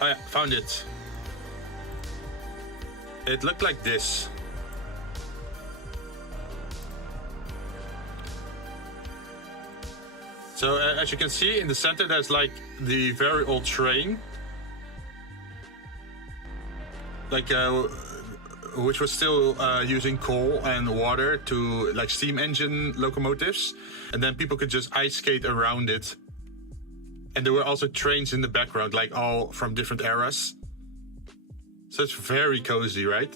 Oh yeah, found it. It looked like this. So as you can see in the center, there's like the very old train. Like which was still using coal and water to like steam engine locomotives. And then people could just ice skate around it. And there were also trains in the background, like all from different eras. So it's very cozy, right?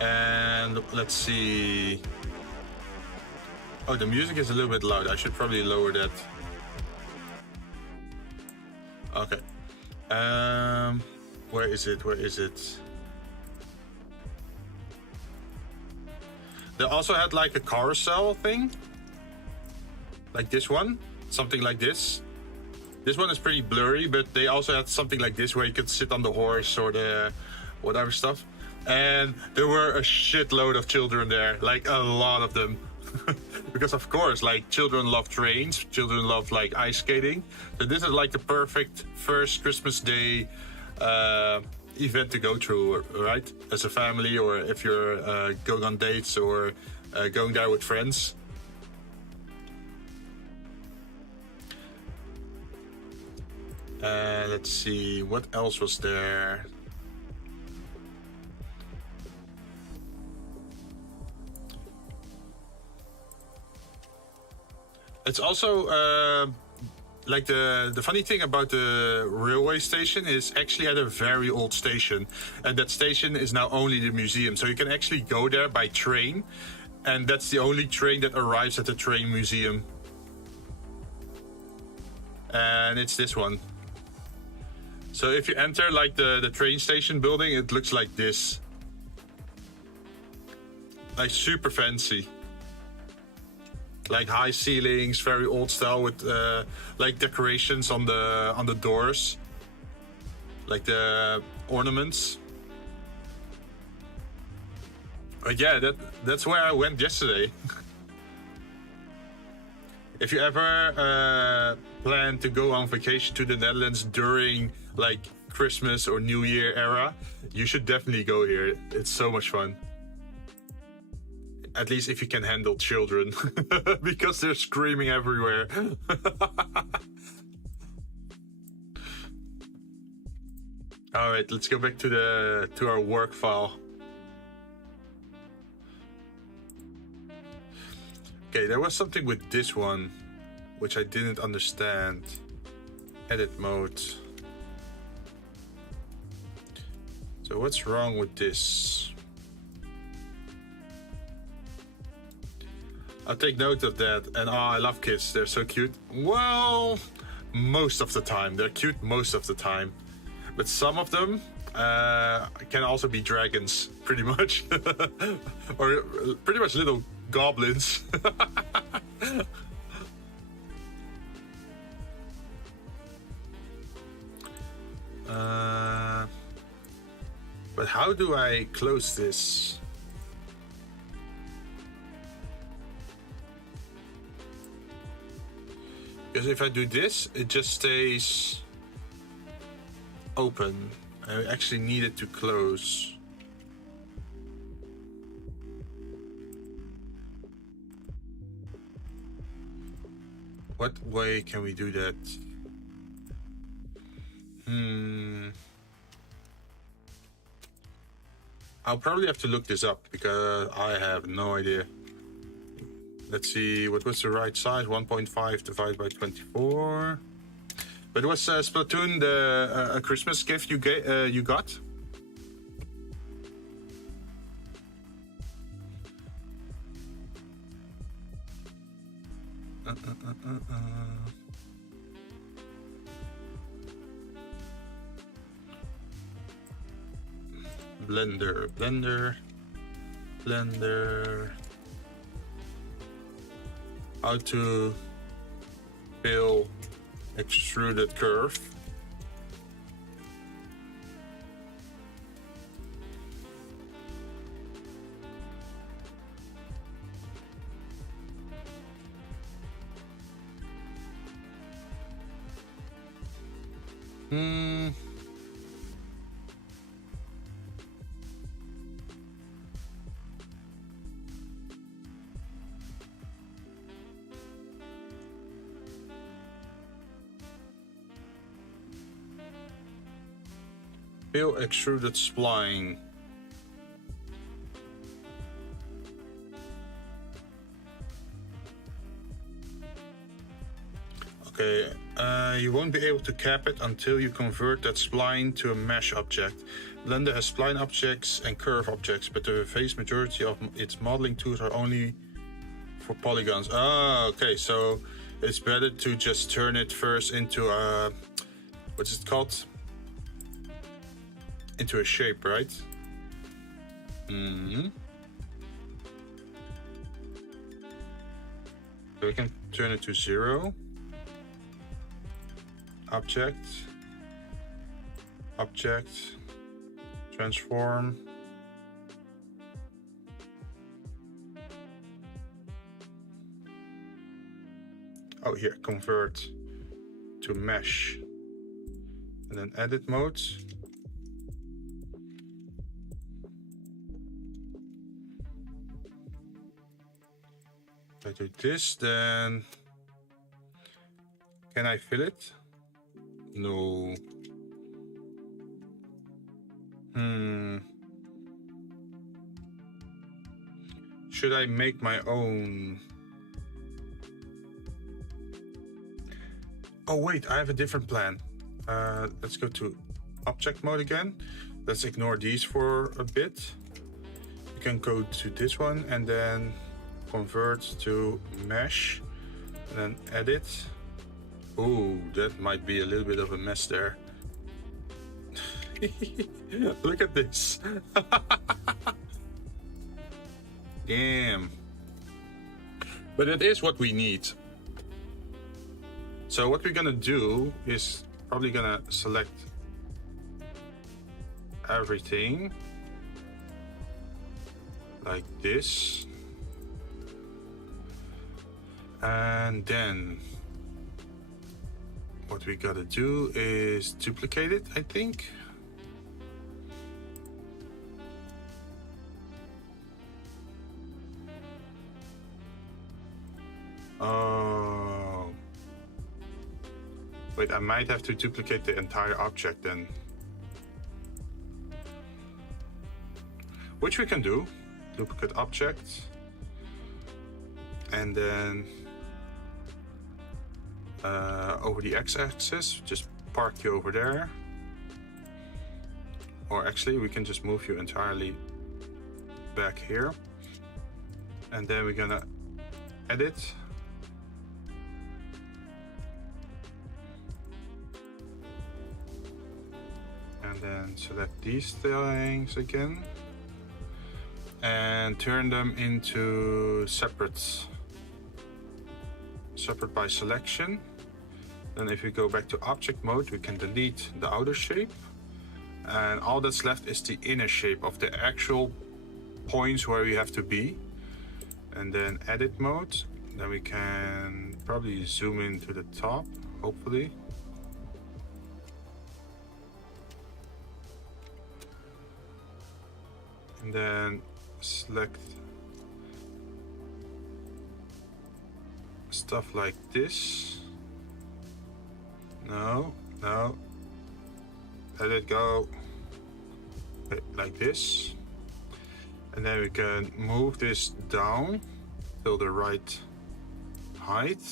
And let's see. Oh, the music is a little bit loud. I should probably lower that. Okay. Where is it? Where is it? They also had like a carousel thing. Like this one. Something like this. This one is pretty blurry, but they also had something like this where you could sit on the horse or the whatever stuff. And there were a shitload of children there. Like a lot of them. Because of course, like children love trains. Children love like ice skating. So this is like the perfect first Christmas Day event to go through, right? As a family, or if you're going on dates or going there with friends. Let's see, what else was there? It's also like the funny thing about the railway station is actually at a very old station, and that station is now only the museum. So you can actually go there by train, and that's the only train that arrives at the train museum. And it's this one. So if you enter like the train station building, it looks like this. Like super fancy. Like high ceilings, very old style with like decorations on the doors. Like the ornaments. But yeah, that's where I went yesterday. If you ever plan to go on vacation to the Netherlands during like Christmas or New Year era, you should definitely go here. It's so much fun. At least if you can handle children, because they're screaming everywhere. All right, let's go back to our work file. Okay, there was something with this one, which I didn't understand. Edit mode. So what's wrong with this? I'll take note of that. And oh, I love kids. They're so cute. Well, most of the time. They're cute most of the time. But some of them can also be dragons, pretty much. Or pretty much little goblins. But how do I close this? Because if I do this, it just stays open. I actually need it to close. What way can we do that? I'll probably have to look this up because I have no idea. Let's see, what was the right size? 1.5 divided by 24. But was Splatoon a Christmas gift you got? Blender. How to fill extruded curve. Fill extruded spline. Okay, you won't be able to cap it until you convert that spline to a mesh object. Blender has spline objects and curve objects, but the vast majority of its modeling tools are only for polygons. Oh, okay, so it's better to just turn it first into a, what's it called? Into a shape, right? So we can turn it to 0. Object, transform. Oh, here, convert to mesh. And then edit mode. I do this, then can I fill it? No. Should I make my own? Oh wait, I have a different plan. Let's go to object mode again. Let's ignore these for a bit. You can go to this one and then convert to mesh and then edit. Oh, that might be a little bit of a mess there. Look at this. Damn. But it is what we need. So what we're gonna do is probably gonna select everything like this. And then what we gotta do is duplicate it, I think. Oh. Wait, I might have to duplicate the entire object then. Which we can do. Duplicate object. And then over the x-axis, just park you over there. Or actually, we can just move you entirely back here. And then we're gonna edit. And then select these things again. And turn them into separate by selection. Then if we go back to object mode, we can delete the outer shape. And all that's left is the inner shape of the actual points where we have to be. And then edit mode. Then we can probably zoom in to the top, hopefully. And then select stuff like this. No. Let it go. Okay, like this. And then we can move this down till the right height.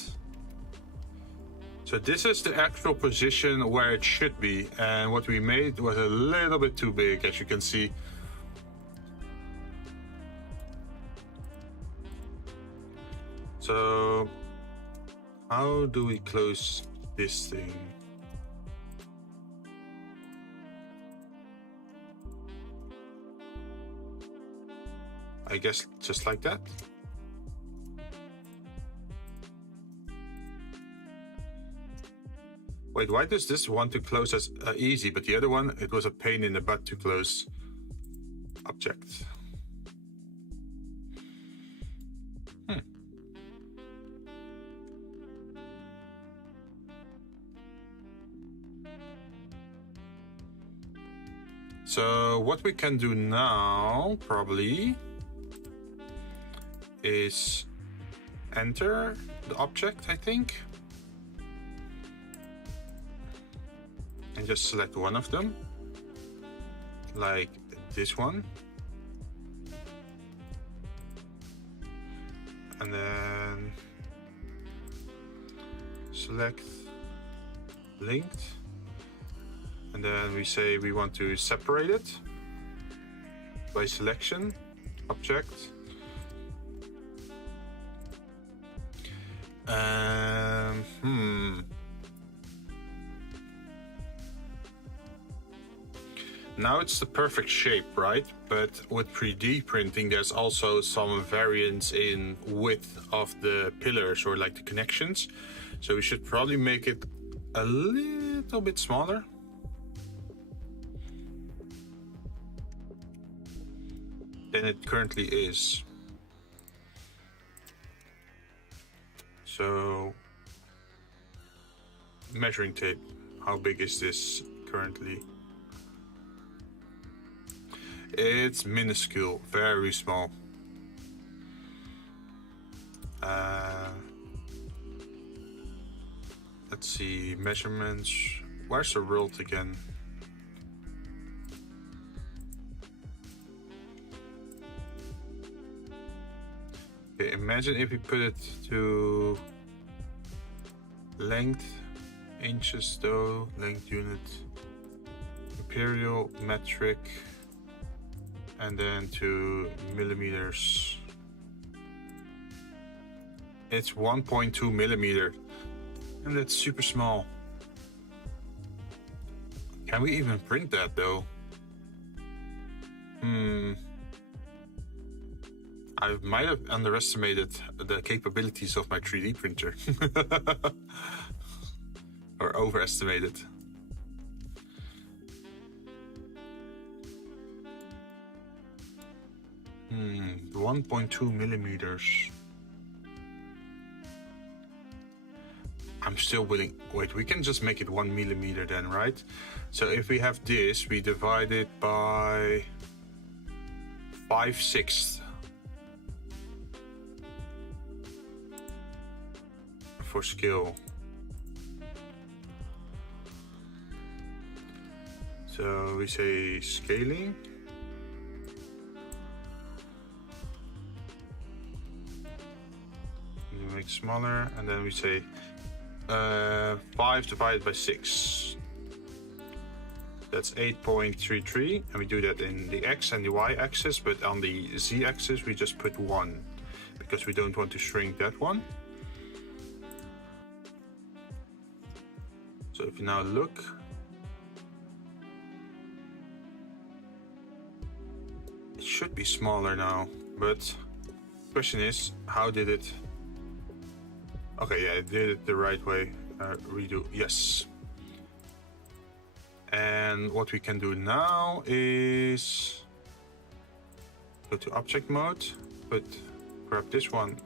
So this is the actual position where it should be. And what we made was a little bit too big, as you can see. So how do we close this thing? I guess just like that. Wait, why does this want to close as easy, but the other one, it was a pain in the butt to close object? So what we can do now, probably, is enter the object, I think. And just select one of them, like this one. And then select linked. And then we say we want to separate it by selection, object. Now it's the perfect shape, right? But with 3D printing, there's also some variance in width of the pillars or like the connections. So we should probably make it a little bit smaller. Than it currently is. So measuring tape, how big is this currently? It's minuscule, very small. Let's see, measurements. Where's the world again? Okay, imagine if we put it to length, inches though, length unit, imperial, metric, and then to millimeters. It's 1.2 millimeter, and that's super small. Can we even print that though? I might have underestimated the capabilities of my 3D printer. Or overestimated. Hmm, 1.2 millimeters. I'm still willing. Wait, we can just make it 1 millimeter then, right? So if we have this, we divide it by 5/6 for scale. So we say scaling. We make smaller, and then we say 5 divided by 6. That's 8.33, and we do that in the X and the Y axis, but on the Z axis we just put 1 because we don't want to shrink that one. So if you now look, it should be smaller now, but the question is, how did it? Okay, yeah, it did it the right way. Redo, yes. And what we can do now is go to object mode, grab this one,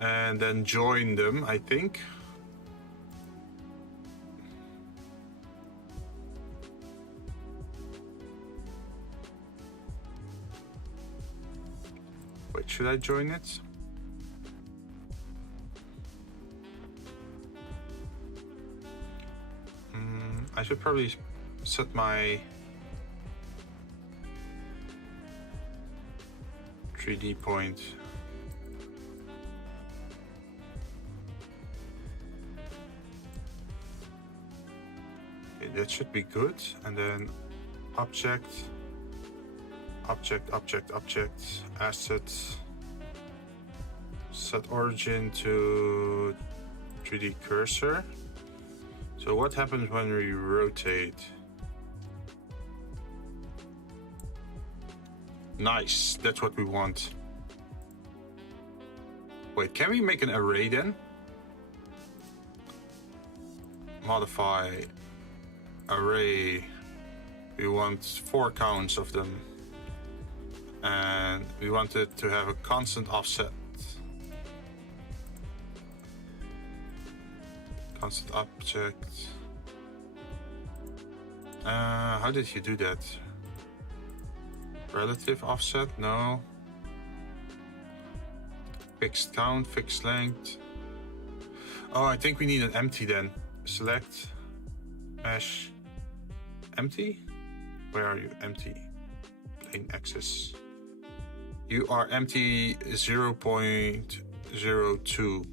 and then join them, I think. Wait, should I join it? I should probably set my 3D point. Okay, that should be good. And then object, asset, set origin to 3D cursor. So what happens when we rotate? Nice, that's what we want. Wait, can we make an array then? Modify array. We want 4 counts of them. And we want it to have a constant offset. Constant object. How did you do that? Relative offset? No. Fixed count, fixed length. Oh, I think we need an empty then. Select, mesh, empty? Where are you? Empty. Plain axis. You are empty 0.02.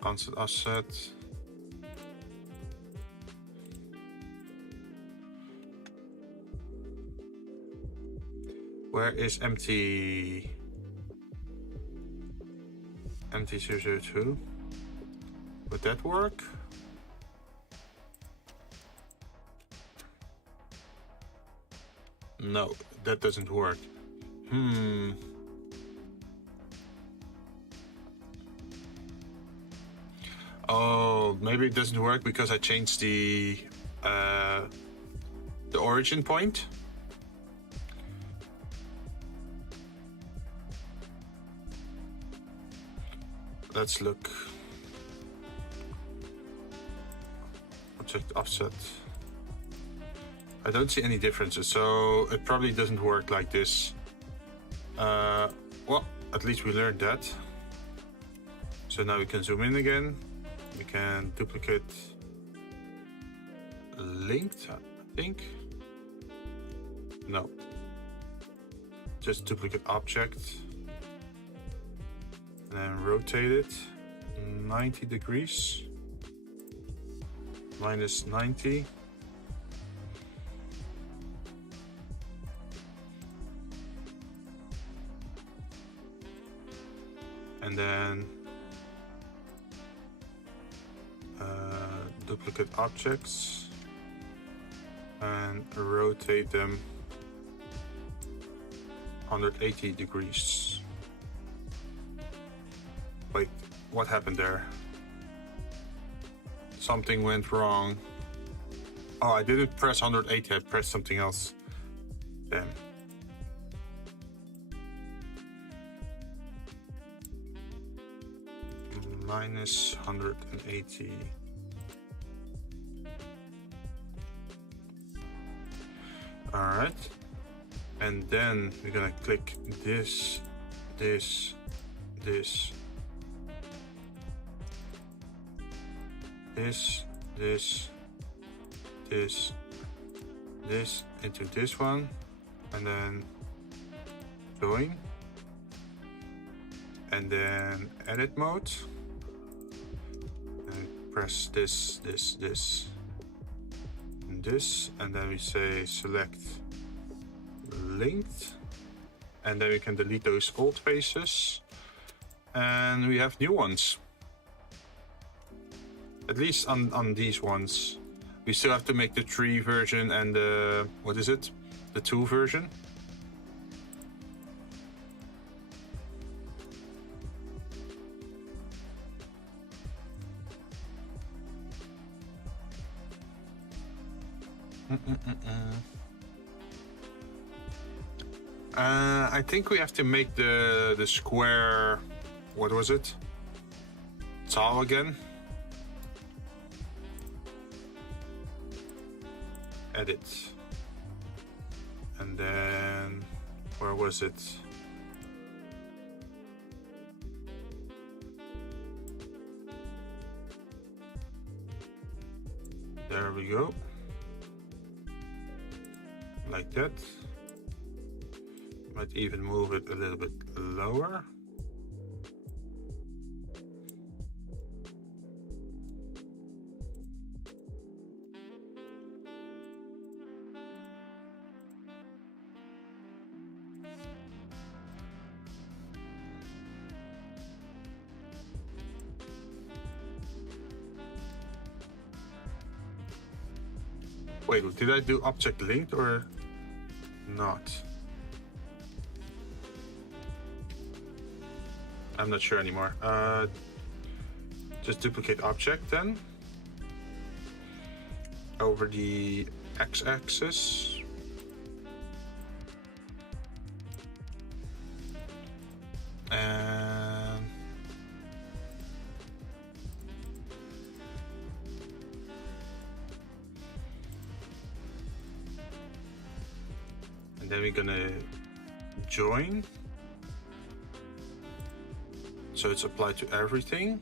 Constant offset. Where is empty? Empty 002. Would that work? No, that doesn't work. Oh, maybe it doesn't work because I changed the origin point. Let's look. Object offset. I don't see any differences, so it probably doesn't work like this. Well, at least we learned that. So now we can zoom in again. We can duplicate linked, I think. No. Just duplicate object. And then rotate it 90 degrees. Minus 90. And then duplicate objects and rotate them 180 degrees. Wait, what happened there? Something went wrong. Oh, I didn't press 180, I pressed something else. Damn. Minus 180. All right. And then we're gonna click this, this, this, this, this, this, this into this one, and then join, and then edit mode, and press this, this, this, and this, and then we say select linked, and then we can delete those old faces, and we have new ones. At least on these ones. We still have to make the 3 version and the, what is it? The 2 version. I think we have to make the square, what was it? Tile again. Edit. And then, where was it? There we go. Like that. Might even move it a little bit lower. Wait, did I do object linked or not? I'm not sure anymore. Just duplicate object then. Over the x-axis. And then we're gonna join. So it's applied to everything.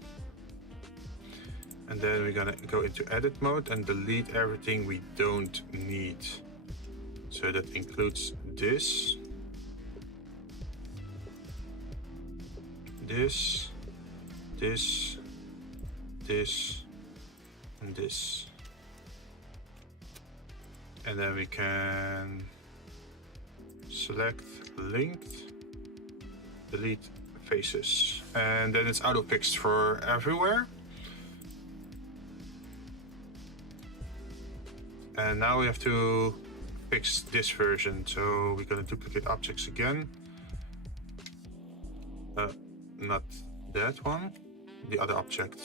And then we're gonna go into edit mode and delete everything we don't need. So that includes this, this, this, this, and this. And then we can select linked, delete faces, and then it's auto fixed for everywhere. And now we have to fix this version, so we're gonna duplicate objects again. Not that one, the other object.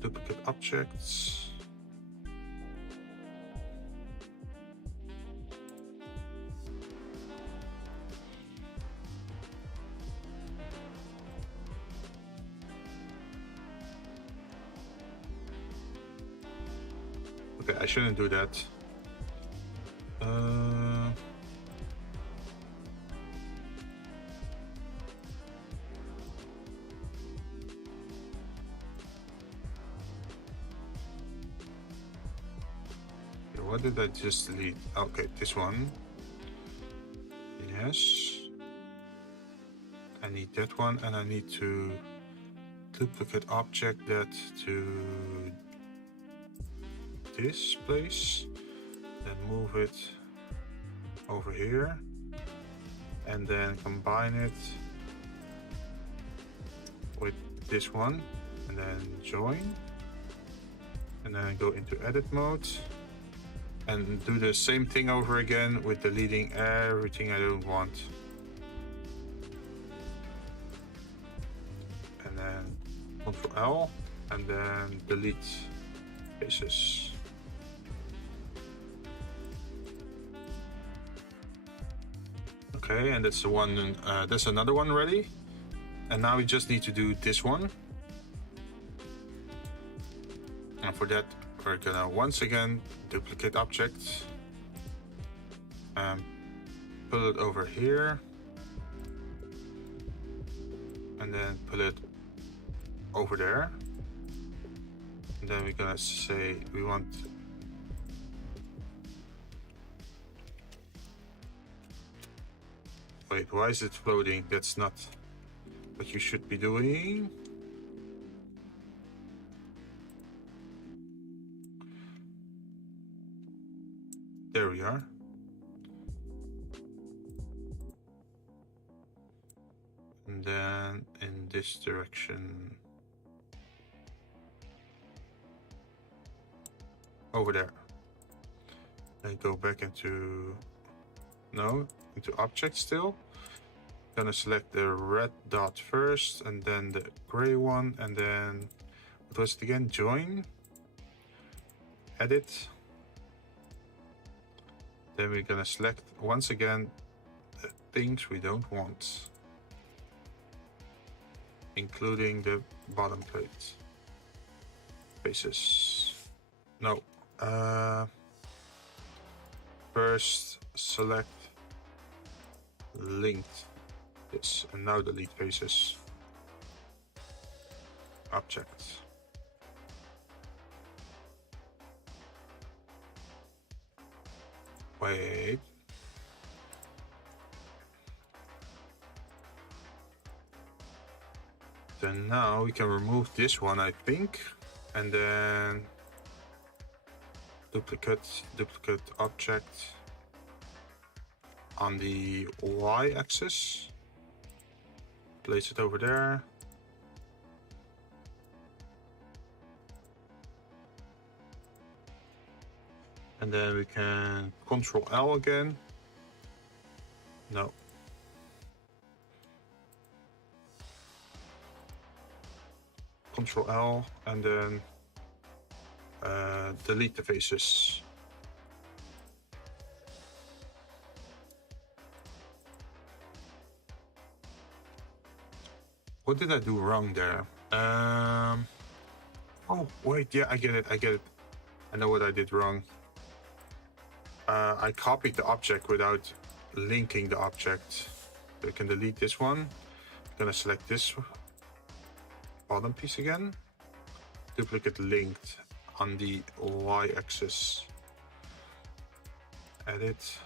Duplicate objects. I shouldn't do that. What did I just delete? Okay, this one. Yes. I need that one, and I need to duplicate object that to this place. Then move it over here. And then combine it with this one. And then join. And then go into edit mode. And do the same thing over again with deleting everything I don't want. And then Ctrl L and then delete faces. Okay, and that's the one. That's another one ready. And now we just need to do this one. And for that, we're gonna once again duplicate object and pull it over here, and then pull it over there. And then we're gonna say we want wait, why is it floating? That's not what you should be doing. There we are. And then in this direction. Over there. Then go back into, no, into object still. Gonna select the red dot first and then the gray one, and then, what was it again? Join. Edit. Then we're gonna select once again the things we don't want, including the bottom plate faces. No. First select linked this, and now delete faces. Object. Wait. Then now we can remove this one, I think, and then duplicate object on the y-axis. Place it over there. And then we can Ctrl L again. No. Ctrl L and then delete the faces. What did I do wrong there? Oh, wait, yeah, I get it. I know what I did wrong. I copied the object without linking the object. So I can delete this one. I'm gonna select this bottom piece again. Duplicate linked on the y-axis. Edit.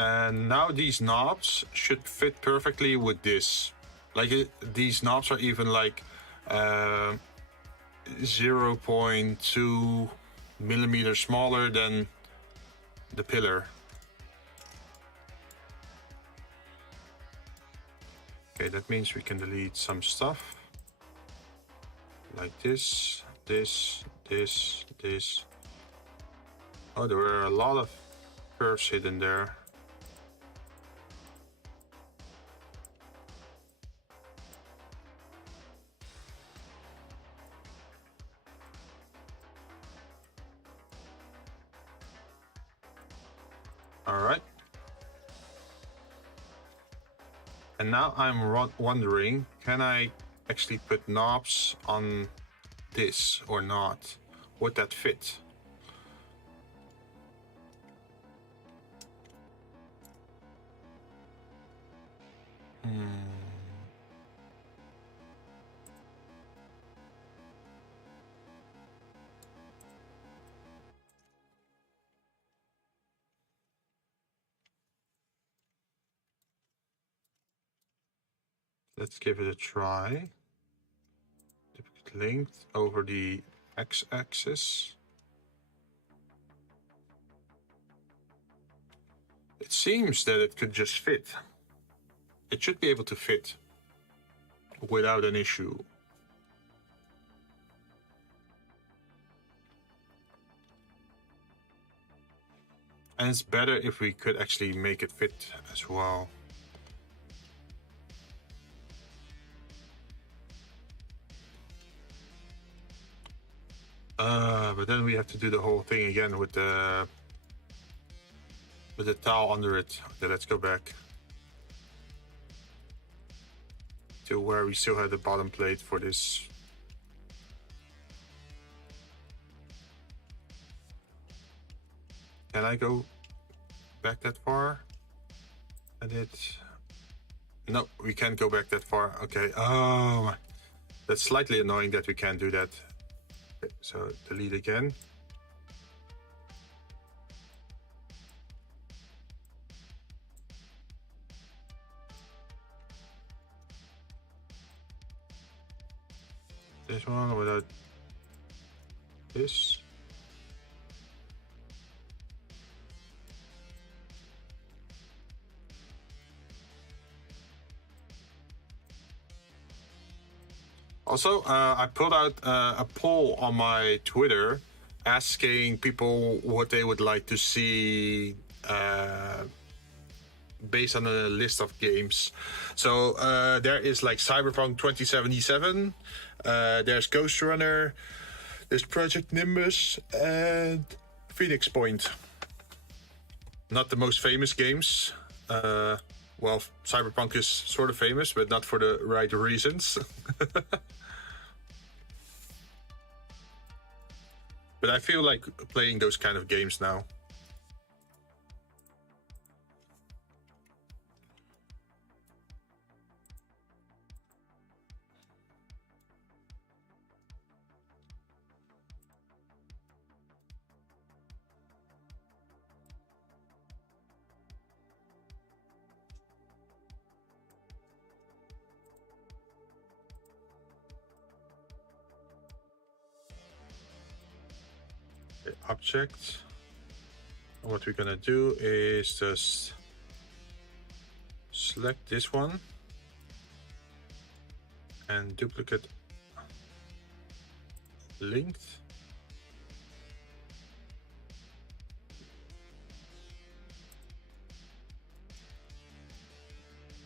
And now these knobs should fit perfectly with this. Like these knobs are even like 0.2 millimeters smaller than the pillar. Okay, that means we can delete some stuff. Like this. Oh, there were a lot of curves hidden there. All right. And now I'm wondering, can I actually put knobs on this or not? Would that fit? Let's give it a try. Duplicate length over the x-axis. It seems that it could just fit. It should be able to fit without an issue. And it's better if we could actually make it fit as well. But then we have to do the whole thing again with the towel under it. Okay, let's go back to where we still have the bottom plate for this. Can I go back that far? And no, we can't go back that far. Okay. Oh, that's slightly annoying that we can't do that. Okay, so delete again. This one without this. Also, I put out a poll on my Twitter asking people what they would like to see based on a list of games. So there is like Cyberpunk 2077, there's Ghost Runner, there's Project Nimbus, and Phoenix Point. Not the most famous games. Well, Cyberpunk is sort of famous, but not for the right reasons. But I feel like playing those kind of games now. Object. What we're gonna do is just select this one and duplicate length.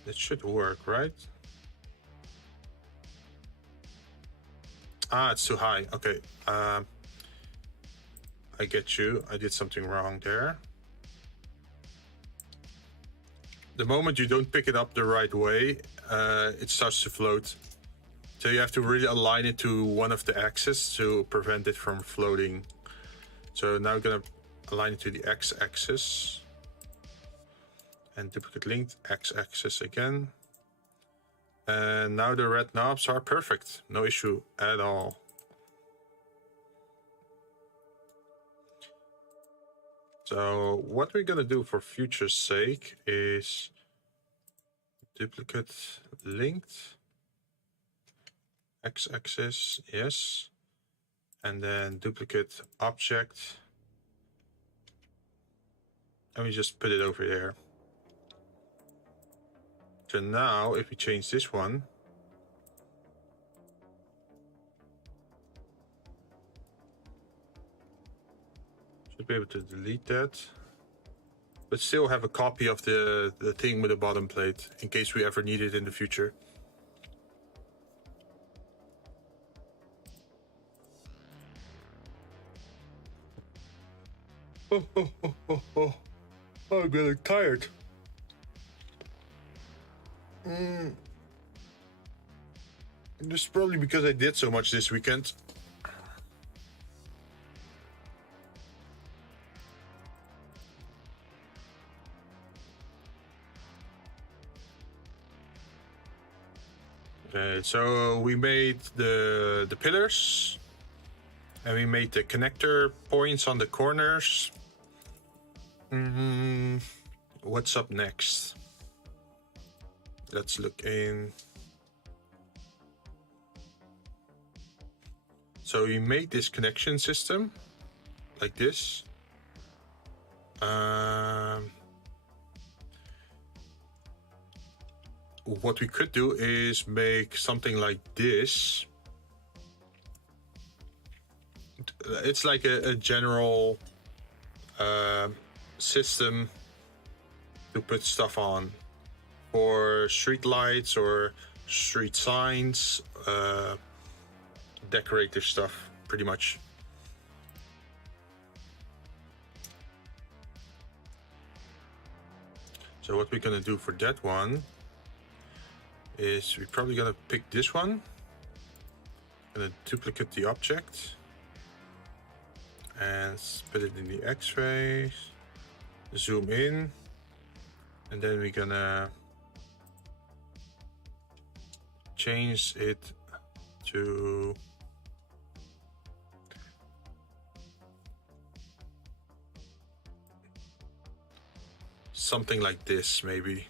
It should work, right? Ah, it's too high. Okay. I get you. I did something wrong there. The moment you don't pick it up the right way, it starts to float. So you have to really align it to one of the axes to prevent it from floating. So now I'm gonna align it to the x-axis. And duplicate length, x-axis again. And now the red knobs are perfect. No issue at all. So what we're gonna do for future's sake is duplicate length, x-axis, yes, and then duplicate object, and we just put it over there. So now if we change this one, should be able to delete that, but still have a copy of the thing with the bottom plate in case we ever need it in the future. I'm getting tired. Just probably because I did so much this weekend. So we made the pillars, and we made the connector points on the corners. What's up next? Let's look in. So we made this connection system like this. What we could do is make something like this. It's like a general system to put stuff on for street lights or street signs, decorative stuff, pretty much. So what we're gonna do for that one is we're probably gonna pick this one, gonna duplicate the object and put it in the X-ray, zoom in, and then we're gonna change it to something like this, maybe.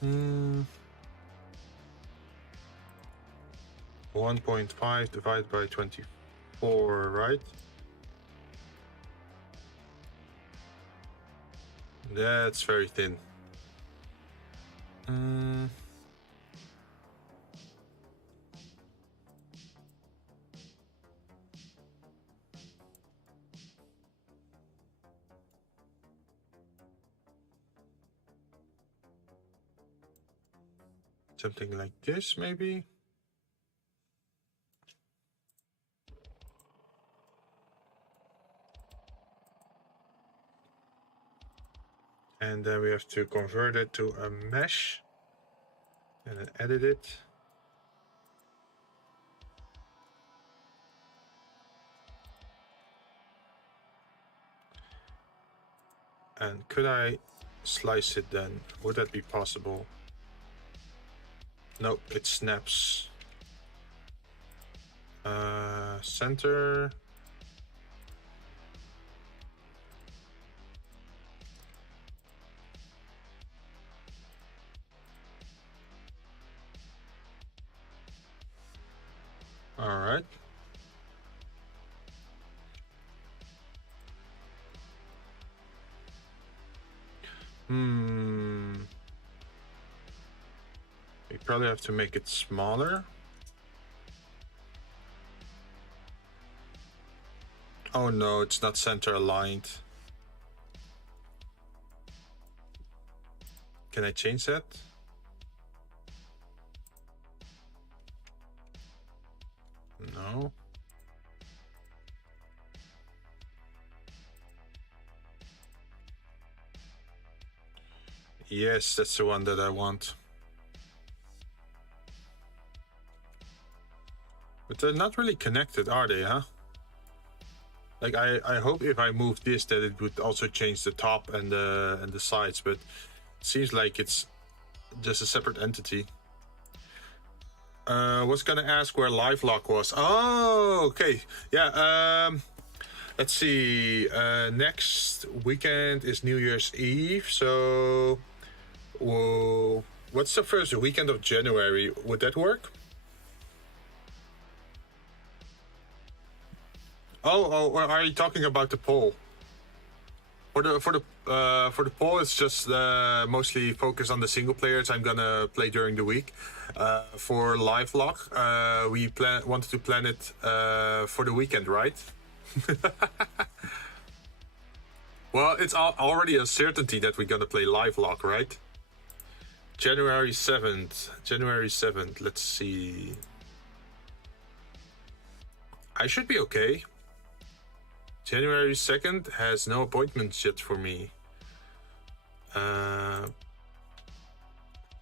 Hmm. 1.5 divided by 24, right? That's very thin. Something like this, maybe. And then we have to convert it to a mesh and then edit it. And could I slice it then? Would that be possible? Nope, it snaps. Center. All right. We probably have to make it smaller. Oh no, it's not center aligned. Can I change that? No. Yes, that's the one that I want. But they're not really connected, are they, huh? Like I hope if I move this that it would also change the top and the sides, but it seems like it's just a separate entity. Was gonna ask where live lock was. Oh, okay. Yeah, let's see. Next weekend is New Year's Eve, so what's the first weekend of January? Would that work? Oh, or are you talking about the poll? For the poll, it's just mostly focused on the single players I'm gonna play during the week. For live lock, we wanted to plan it for the weekend, right? Well, it's already a certainty that we're gonna play live lock, right? January 7th. January 7th. Let's see. I should be okay. January 2nd has no appointments yet for me. Okay,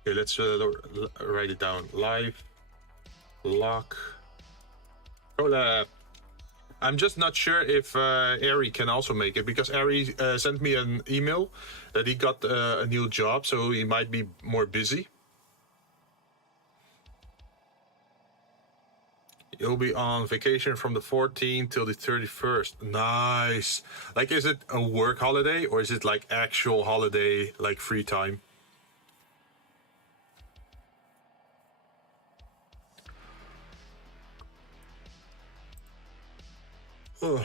let's write it down. Live. Lock. Collab. I'm just not sure if Ari can also make it, because Ari sent me an email that he got a new job, so he might be more busy. You'll be on vacation from the 14th till the 31st. Nice. Like, is it a work holiday or is it like actual holiday, like free time? Ugh.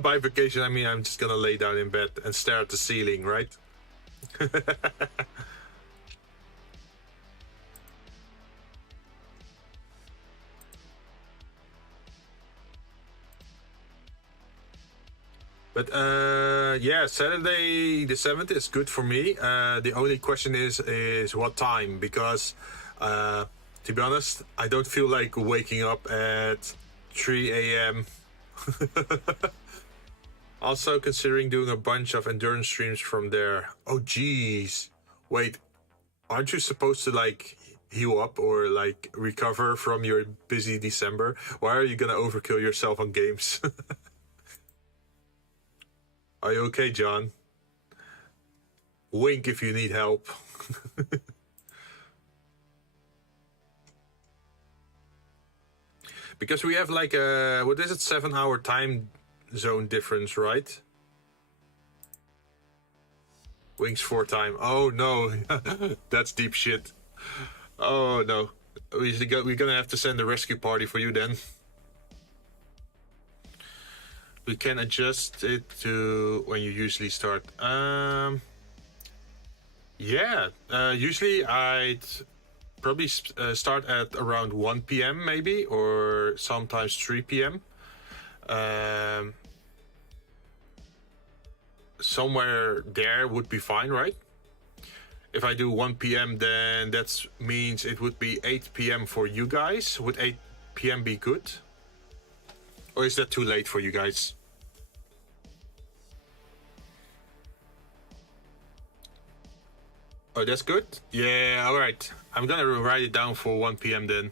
By vacation, I mean I'm just gonna lay down in bed and stare at the ceiling, right? But yeah, Saturday the 7th is good for me. The only question is what time, because to be honest, I don't feel like waking up at 3 a.m. Also considering doing a bunch of endurance streams from there. Oh geez. Wait, aren't you supposed to like heal up or like recover from your busy December? Why are you gonna overkill yourself on games? Are you okay, John? Wink if you need help. Because we have like a, what is it, 7-hour time zone difference, right? Wings 4 time. Oh no, that's deep shit. Oh no, we're gonna have to send a rescue party for you then. We can adjust it to when you usually start. Yeah, usually I'd probably start at around 1 p.m. maybe, or sometimes 3 p.m. Somewhere there would be fine, right? If I do 1 p.m., then that means it would be 8 p.m. for you guys. Would 8 p.m. be good? Or is that too late for you guys? Oh, that's good? Yeah, alright. I'm gonna write it down for 1 p.m. then.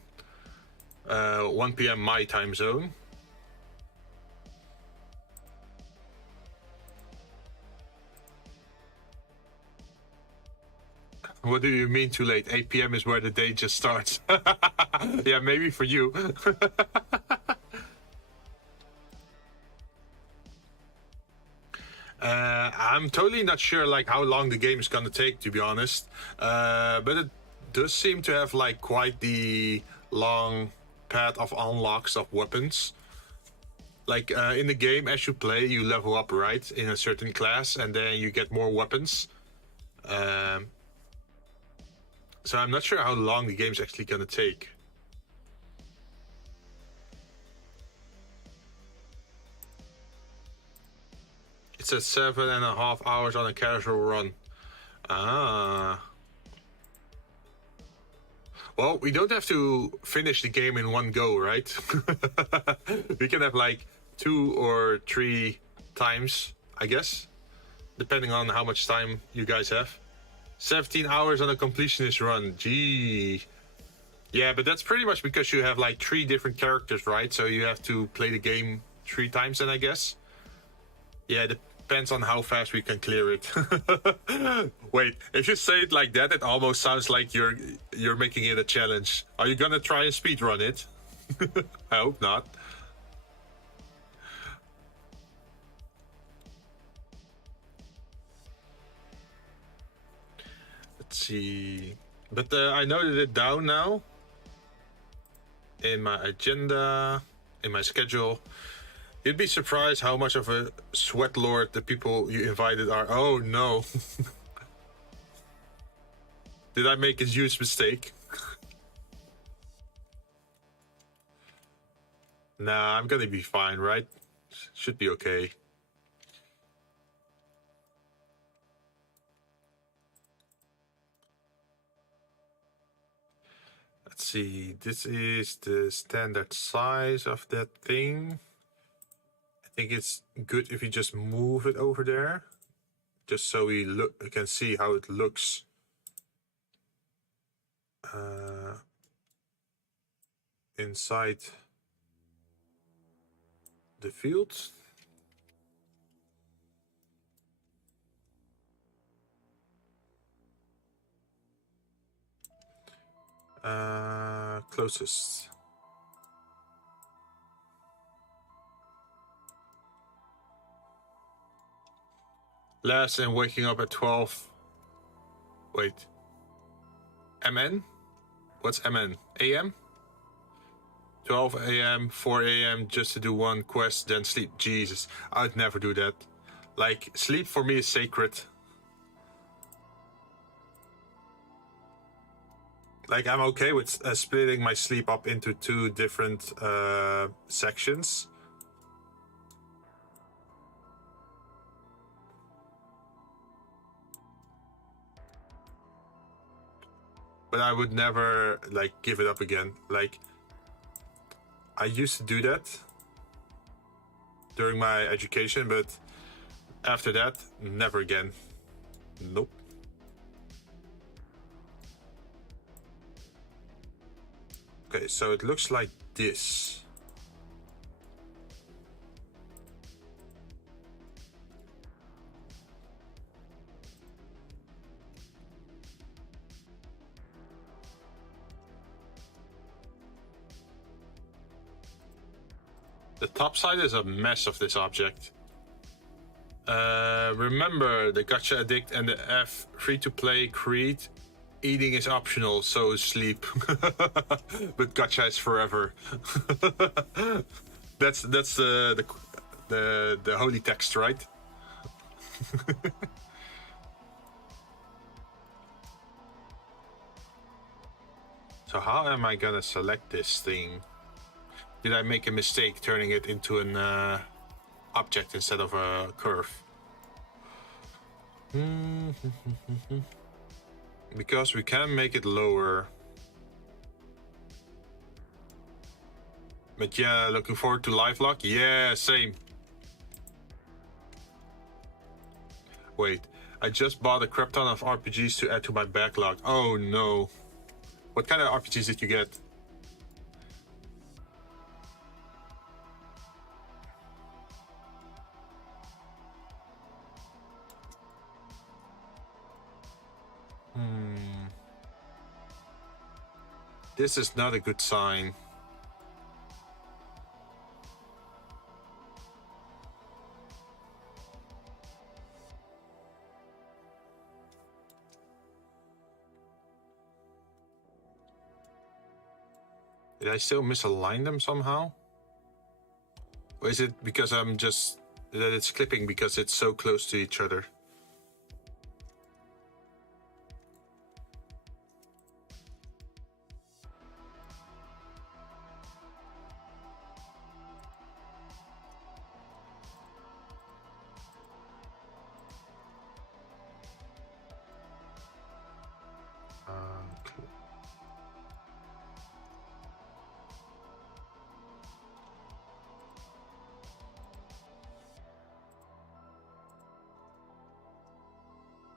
1 p.m. my time zone. What do you mean too late? 8 p.m. is where the day just starts. Yeah, maybe for you. I'm totally not sure like how long the game is gonna take, to be honest. But it does seem to have like quite the long path of unlocks of weapons. Like in the game, as you play, you level up, right, in a certain class, and then you get more weapons. So I'm not sure how long the game's actually gonna take. It says 7.5 hours on a casual run. Ah. Well, we don't have to finish the game in one go, right? We can have like 2 or 3 times, I guess, depending on how much time you guys have. 17 hours on a completionist run. Gee. Yeah, but that's pretty much because you have like 3 different characters, right? So you have to play the game 3 times then, I guess. Yeah, it depends on how fast we can clear it. Wait, if you say it like that, it almost sounds like you're making it a challenge. Are you gonna try and speedrun it? I hope not. Let's see. But I noted it down now in my agenda, in my schedule. You'd be surprised how much of a sweat lord the people you invited are. Oh no. Did I make a huge mistake? Nah, I'm gonna be fine, right? Should be okay. Let's see, this is the standard size of that thing. I think it's good if you just move it over there, just so we can see how it looks inside the field. Closest. Last and waking up at 12. Wait. MN? What's MN? AM? 12 AM, 4 AM just to do one quest, then sleep. Jesus, I'd never do that. Like, sleep for me is sacred. Like, I'm okay with splitting my sleep up into 2 different sections. But I would never, like, give it up again. Like, I used to do that during my education, but after that, never again. Nope. Okay, so it looks like this. The top side is a mess of this object. Remember the Gacha Addict and the F free-to-play creed. Eating is optional, so is sleep. But Gacha is forever. that's the holy text, right? So how am I gonna select this thing? Did I make a mistake turning it into an object instead of a curve? Because we can make it lower. But yeah, looking forward to live lock. Yeah, same. Wait, I just bought a crap ton of RPGs to add to my backlog. Oh no. What kind of RPGs did you get? This is not a good sign. Did I still misalign them somehow? Or is it because that it's clipping because it's so close to each other?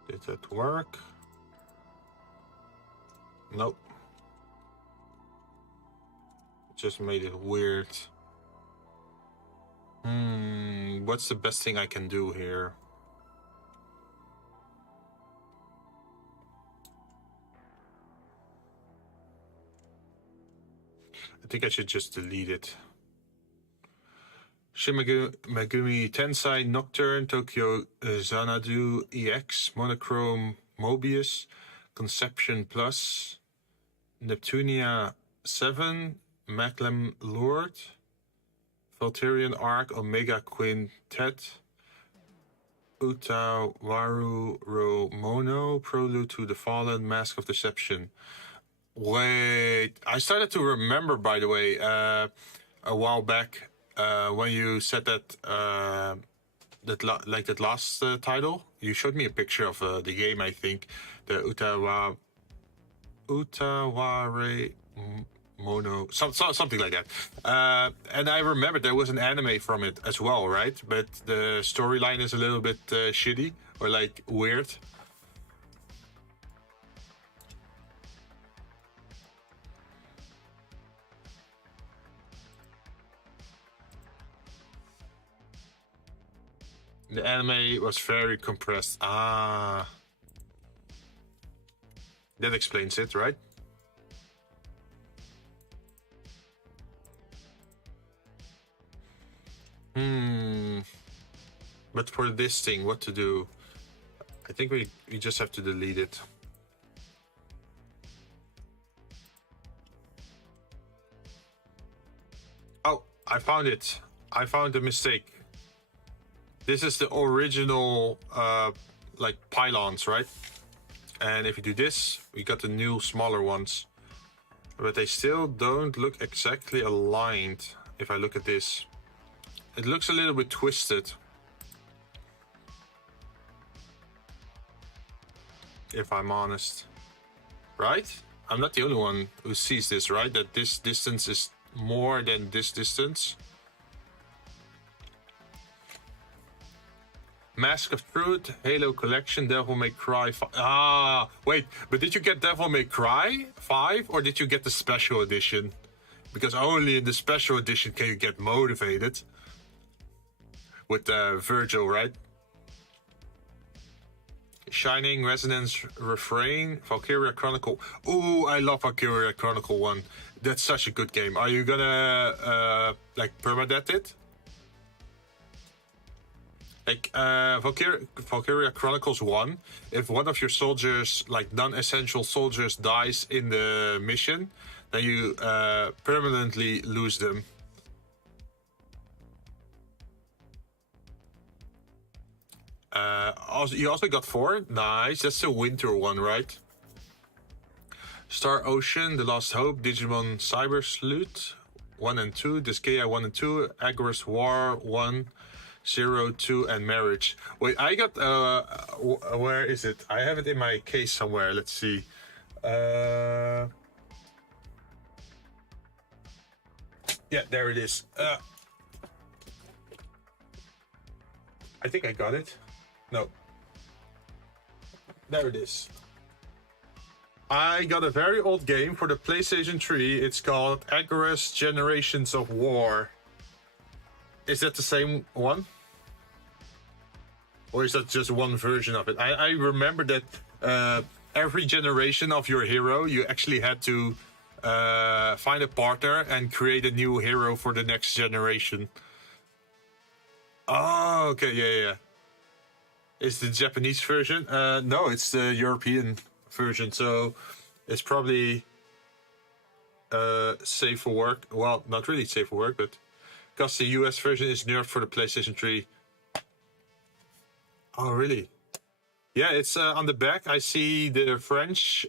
Did that work? Nope. Just made it weird. What's the best thing I can do here? I think I should just delete it. Shin Megumi Tensei Nocturne, Tokyo Xanadu EX, Monochrome Mobius, Conception Plus, Neptunia 7, Maclem Lord, Valterian Arc, Omega Quintet, Utawaru Ro Mono, Prelude to the Fallen, Mask of Deception. Wait, I started to remember, by the way, a while back, when you said that that last title, you showed me a picture of the game. I think the Utaware Mono, something like that. And I remember there was an anime from it as well, right? But the storyline is a little bit shitty or like weird. The anime was very compressed. Ah. That explains it, right? But for this thing, what to do? I think we just have to delete it. Oh, I found it. I found a mistake. This is the original, like pylons, right? And if you do this, we got the new smaller ones. But they still don't look exactly aligned. If I look at this, it looks a little bit twisted. If I'm honest, right? I'm not the only one who sees this, right? That this distance is more than this distance. Mask of Truth, Halo Collection, Devil May Cry 5. Ah, wait, but did you get Devil May Cry 5 or did you get the special edition? Because only in the special edition can you get motivated. With Virgil, right? Shining, Resonance, Refrain, Valkyria Chronicle. Ooh, I love Valkyria Chronicle 1. That's such a good game. Are you gonna, like, permadeath it? Like, Valkyria Chronicles 1, if one of your soldiers, like non-essential soldiers, dies in the mission, then you permanently lose them. You also got 4. Nice, that's the winter one, right? Star Ocean, The Lost Hope, Digimon Cyber Sleuth 1 and 2, Disgaea 1 and 2, Agorist War 1, 0, 2, and Marriage. Wait, I got, where is it? I have it in my case somewhere. Let's see. Yeah, there it is. I think I got it. No. There it is. I got a very old game for the PlayStation 3. It's called Agorist Generations of War. Is that the same one? Or is that just one version of it? I remember that every generation of your hero, you actually had to find a partner and create a new hero for the next generation. Oh, okay, yeah. Is the Japanese version? No, it's the European version, so it's probably safe for work. Well, not really safe for work, but because the US version is nerfed for the PlayStation 3. Oh, really? Yeah, it's on the back. I see the French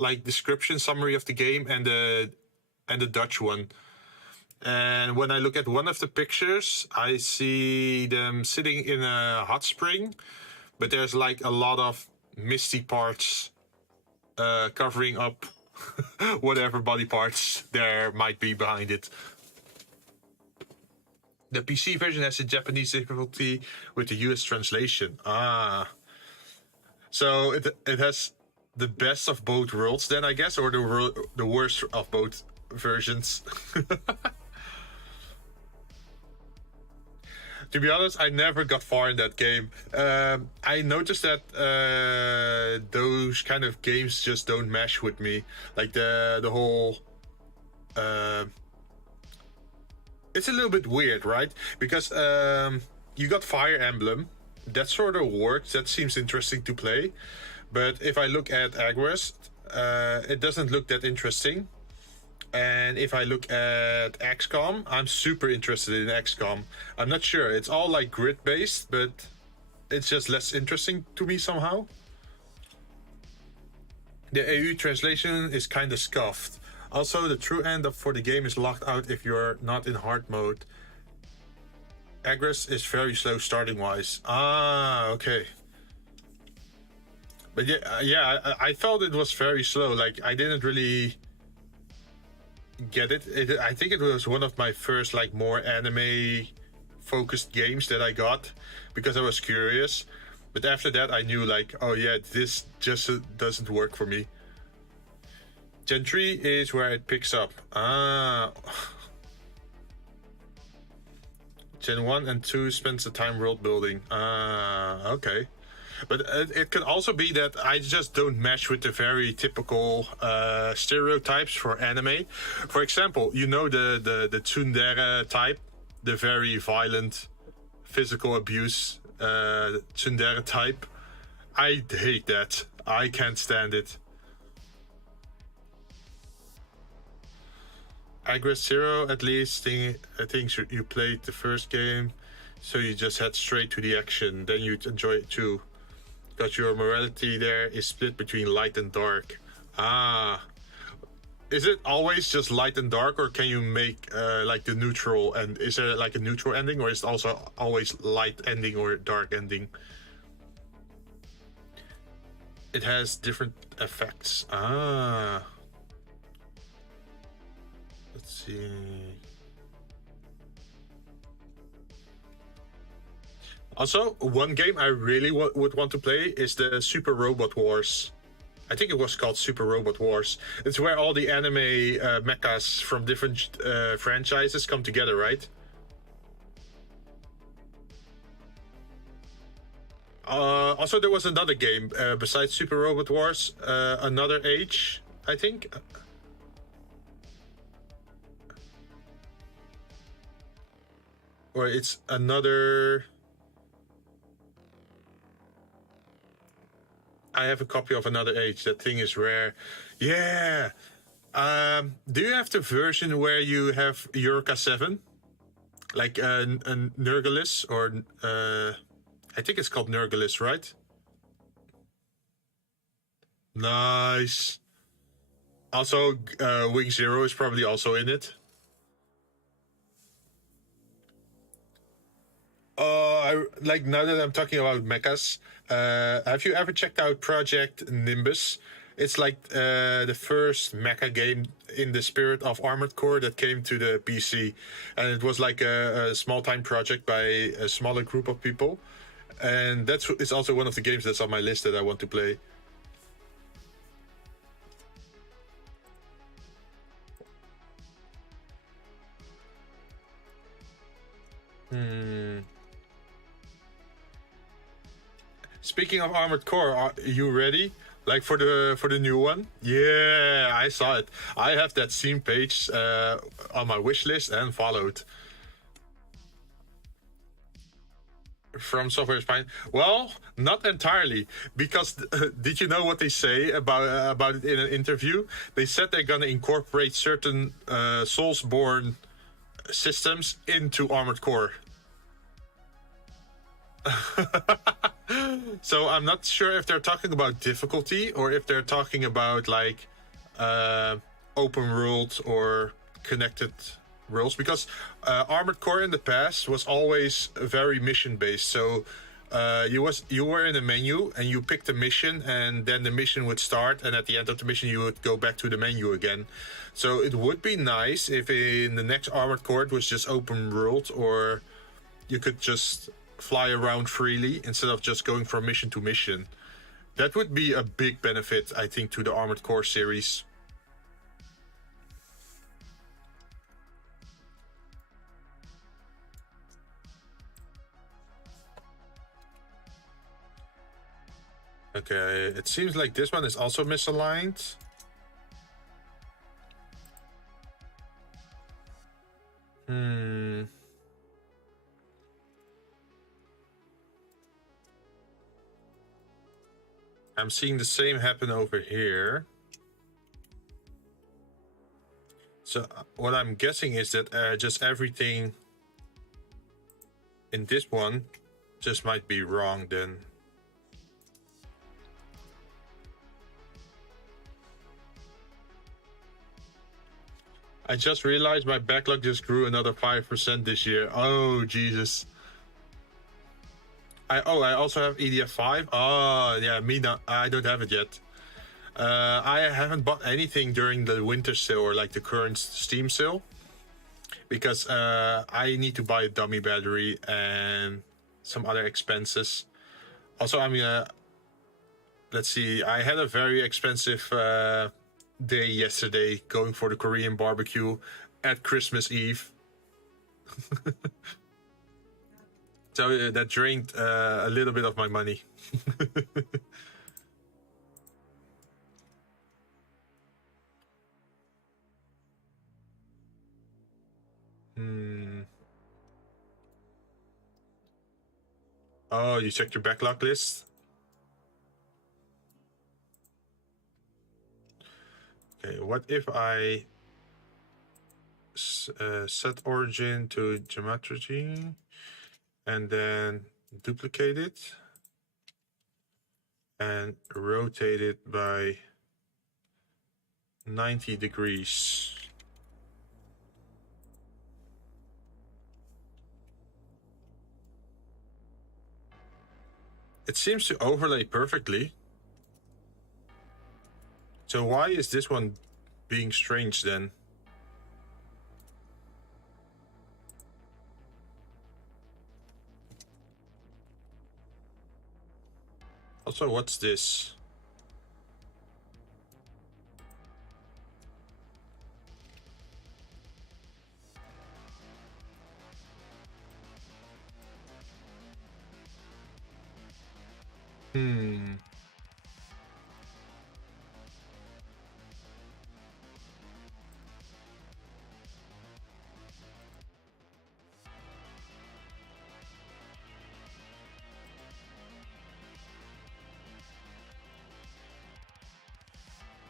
like description summary of the game and the Dutch one. And when I look at one of the pictures, I see them sitting in a hot spring, but there's like a lot of misty parts covering up whatever body parts there might be behind it. The PC version has a Japanese difficulty with the US translation. Ah. So it has the best of both worlds then, I guess, or the worst of both versions. To be honest, I never got far in that game. I noticed that those kind of games just don't mesh with me. Like the whole... it's a little bit weird, right? Because you got Fire Emblem. That sort of works. That seems interesting to play. But if I look at Agorist, it doesn't look that interesting. And if I look at XCOM, I'm super interested in XCOM. I'm not sure. It's all like grid-based, but it's just less interesting to me somehow. The AU translation is kind of scuffed. Also, the true end for the game is locked out if you're not in hard mode. Agorist is very slow starting-wise. Ah, okay. But yeah, I felt it was very slow. Like I didn't really get it. I think it was one of my first like more anime focused games that I got because I was curious. But after that, I knew like, oh yeah, this just doesn't work for me. Gen 3 is where it picks up. Ah. Gen 1 and 2 spends the time world building. Ah, okay. But it could also be that I just don't match with the very typical stereotypes for anime. For example, you know the tsundere type, the very violent physical abuse tsundere type. I hate that. I can't stand it. Aggress Zero, at least, I think you played the first game, so you just head straight to the action. Then you'd enjoy it too. Because your morality there is split between light and dark. Ah. Is it always just light and dark, or can you make like the neutral? And is there like a neutral ending, or is it also always light ending or dark ending? It has different effects. Ah. Let's see. Also, one game I really would want to play is the Super Robot Wars. I think it was called Super Robot Wars. It's where all the anime mechas from different franchises come together, right? Also, there was another game besides Super Robot Wars, Another Age, I think. Or it's another... I have a copy of Another Age. That thing is rare. Yeah. Do you have the version where you have Eureka 7? Like a Nergalus or... I think it's called Nergalus, right? Nice. Also, Wing Zero is probably also in it. Like now that I'm talking about mechas, have you ever checked out Project Nimbus? It's like the first mecha game in the spirit of Armored Core that came to the PC, and it was like a small time project by a smaller group of people, and it's also one of the games that's on my list that I want to play. Speaking of Armored Core, are you ready? Like for the new one? Yeah, I saw it. I have that Steam page on my wish list and followed. From Software Spine. Well, not entirely, because did you know what they say about it in an interview? They said they're gonna incorporate certain Soulsborne systems into Armored Core. So I'm not sure if they're talking about difficulty or if they're talking about like open world or connected worlds, because Armored Core in the past was always very mission based. So you were in a menu and you picked a mission, and then the mission would start, and at the end of the mission you would go back to the menu again. So it would be nice if in the next Armored Core it was just open world, or you could just fly around freely instead of just going from mission to mission. That would be a big benefit, I think, to the Armored Core series. Okay, it seems like this one is also misaligned. I'm seeing the same happen over here. So what I'm guessing is that just everything in this one just might be wrong then. I just realized my backlog just grew another 5% this year. Oh, Jesus. I also have EDF5. Oh yeah, me not. I don't have it yet. I haven't bought anything during the winter sale or like the current Steam sale because I need to buy a dummy battery and some other expenses. Also, I mean, let's see. I had a very expensive day yesterday going for the Korean barbecue at Christmas Eve. So that drained a little bit of my money. Oh, you checked your backlog list? Okay, what if I set origin to geometry and then duplicate it and rotate it by 90 degrees. It seems to overlay perfectly. So why is this one being strange then? Also, what's this?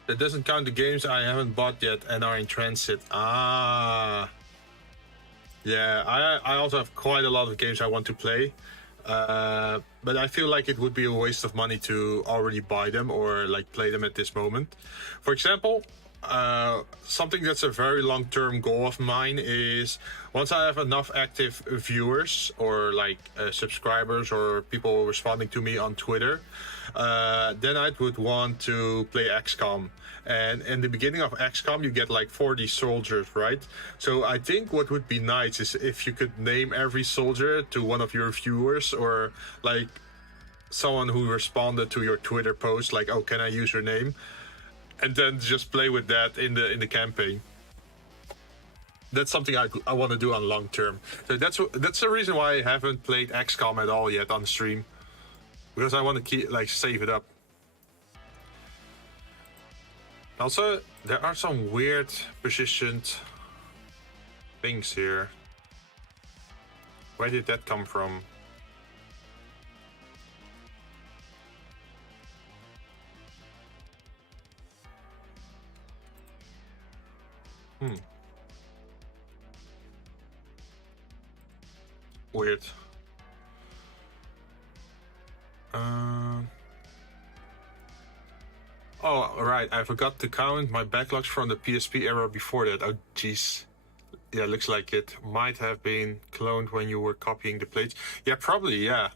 That doesn't count the games I haven't bought yet and are in transit. Ah. Yeah, I also have quite a lot of games I want to play. But I feel like it would be a waste of money to already buy them or like play them at this moment. For example, something that's a very long-term goal of mine is once I have enough active viewers or like subscribers or people responding to me on Twitter, then I would want to play XCOM. And in the beginning of XCOM, you get like 40 soldiers, right? So I think what would be nice is if you could name every soldier to one of your viewers or like someone who responded to your Twitter post, like, "Oh, can I use your name?" And then just play with that in the campaign. That's something I want to do on long term. So that's the reason why I haven't played XCOM at all yet on stream, because I want to keep like save it up. Also, there are some weird positioned things here. Where did that come from? Weird. Oh, right. I forgot to count my backlogs from the PSP era before that. Oh, jeez. Yeah, looks like it might have been cloned when you were copying the plates. Yeah, probably, yeah.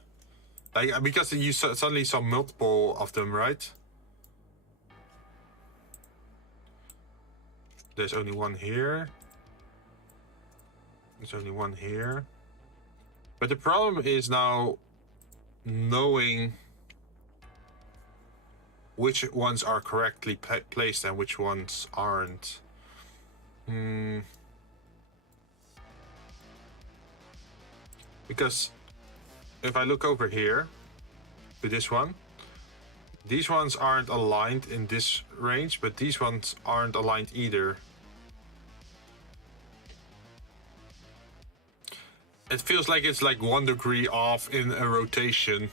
Like, because you suddenly saw multiple of them, right? There's only one here. There's only one here. But the problem is now knowing which ones are correctly placed and which ones aren't. Because if I look over here to this one, these ones aren't aligned in this range, but these ones aren't aligned either. It feels like it's like 1 degree off in a rotation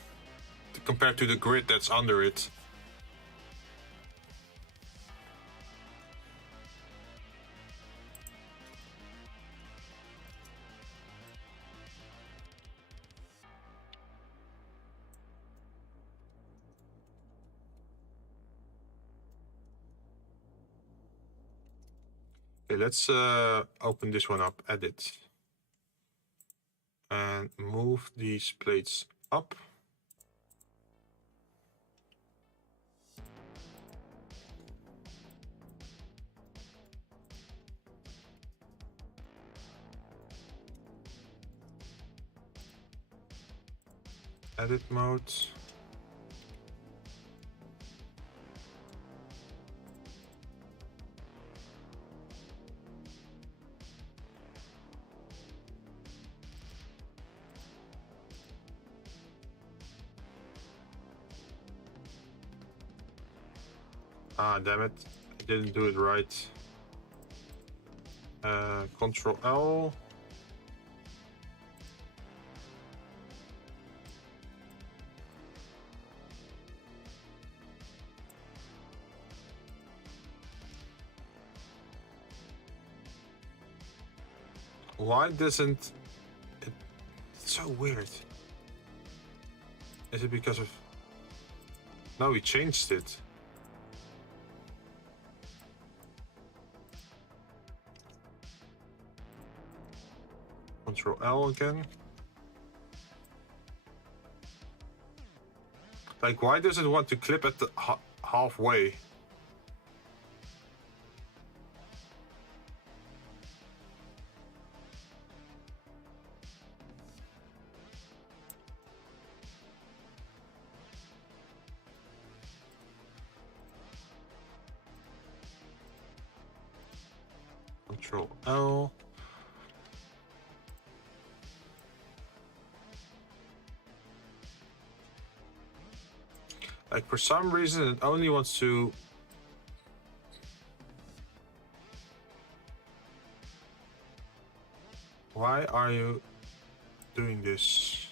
compared to the grid that's under it. Okay, let's open this one up, edit. And move these plates up. Edit mode. Ah, damn it. I didn't do it right. Control L. Why doesn't it? It's so weird. Is it because of... No, we changed it. Control L again. Like, why does it want to clip at the halfway? Control L. Like, for some reason, it only wants to... Why are you doing this?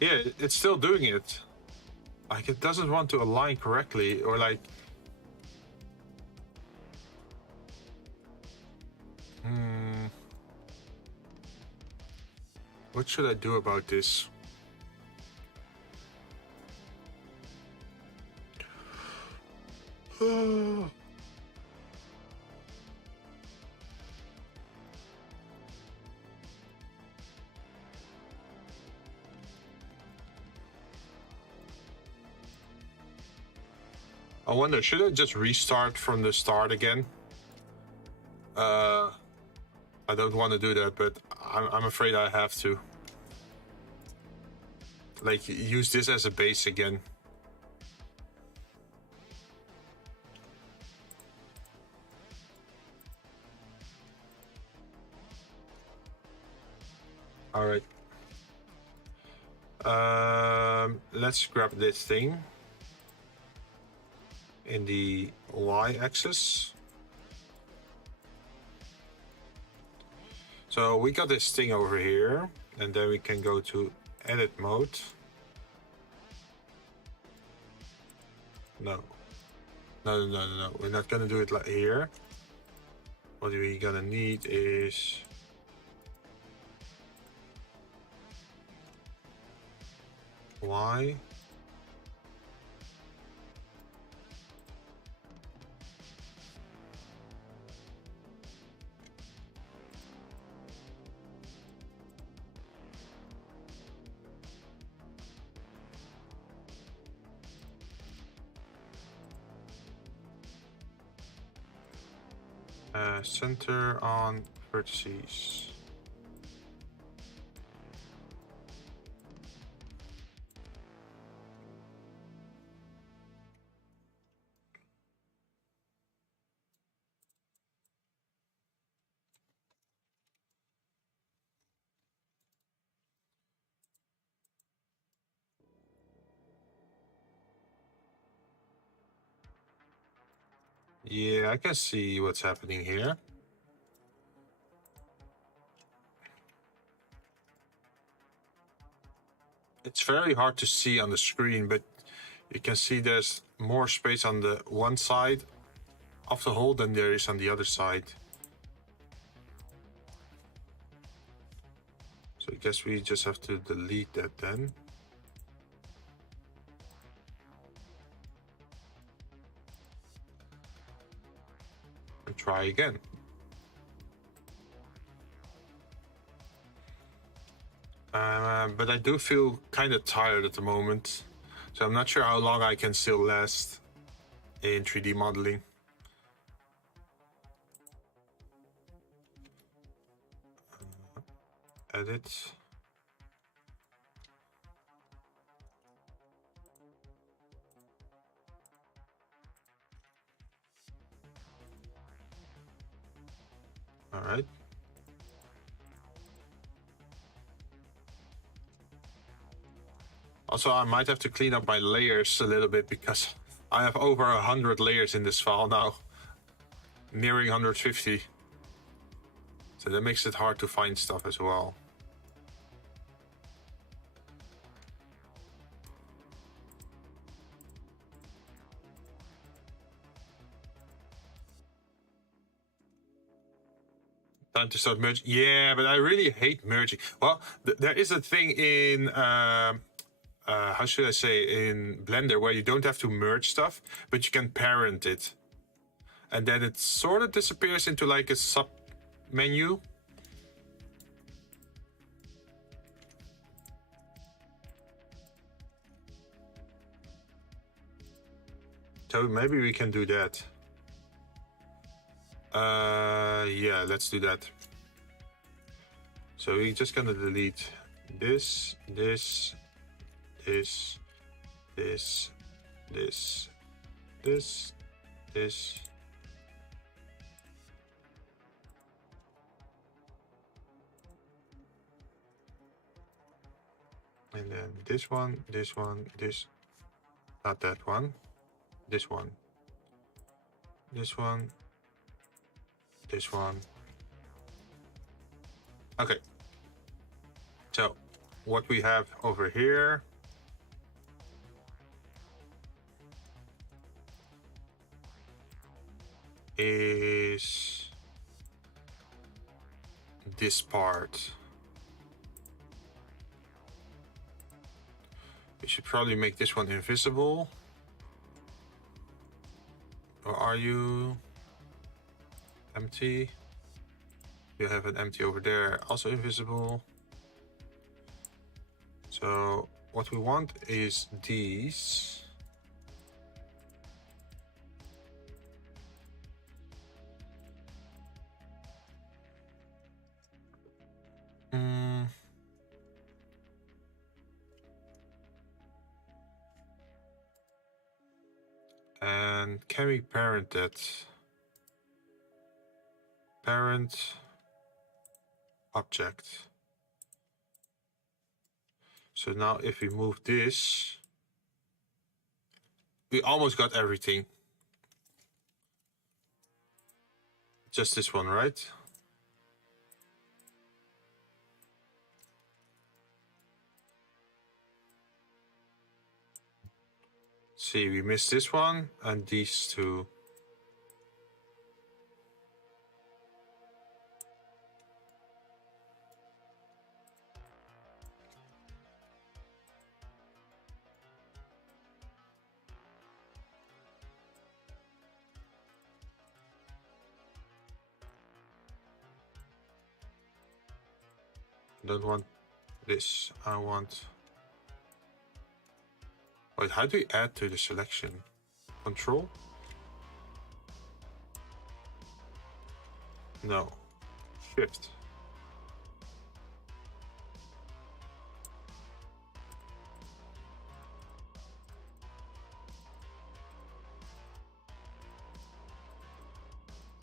Yeah, it's still doing it. Like, it doesn't want to align correctly, or like... What should I do about this? I wonder, should I just restart from the start again? I don't want to do that, but I'm afraid I have to. Like, use this as a base again. All right. Let's grab this thing in the y-axis. So we got this thing over here, and then we can go to edit mode. No. We're not gonna do it like here. What we're gonna need is Y. Center on vertices. Yeah, I can see what's happening here. It's very hard to see on the screen, but you can see there's more space on the one side of the hole than there is on the other side. So I guess we just have to delete that then. And try again. But I do feel kind of tired at the moment, so I'm not sure how long I can still last in 3D modeling. Edit. All right. Also, I might have to clean up my layers a little bit because I have over 100 layers in this file now, nearing 150. So that makes it hard to find stuff as well. Time to start merging. Yeah, but I really hate merging. Well, there is a thing in, how should I say, in Blender where you don't have to merge stuff, but you can parent it. And then it sort of disappears into like a sub menu. So maybe we can do that. Yeah, let's do that. So we're just gonna delete this, this, this, this, this, this, this. And then this one, this, not that one, this one, this one, this one. Okay. So what we have over here is this part. We should probably make this one invisible. Or are you empty? You have an empty over there, also invisible. So what we want is these. And can we parent that? Parent object. So now if we move this, we almost got everything. Just this one, right? See, we missed this one and these two. I don't want this. I want... Wait, how do we add to the selection? Control? No. Shift.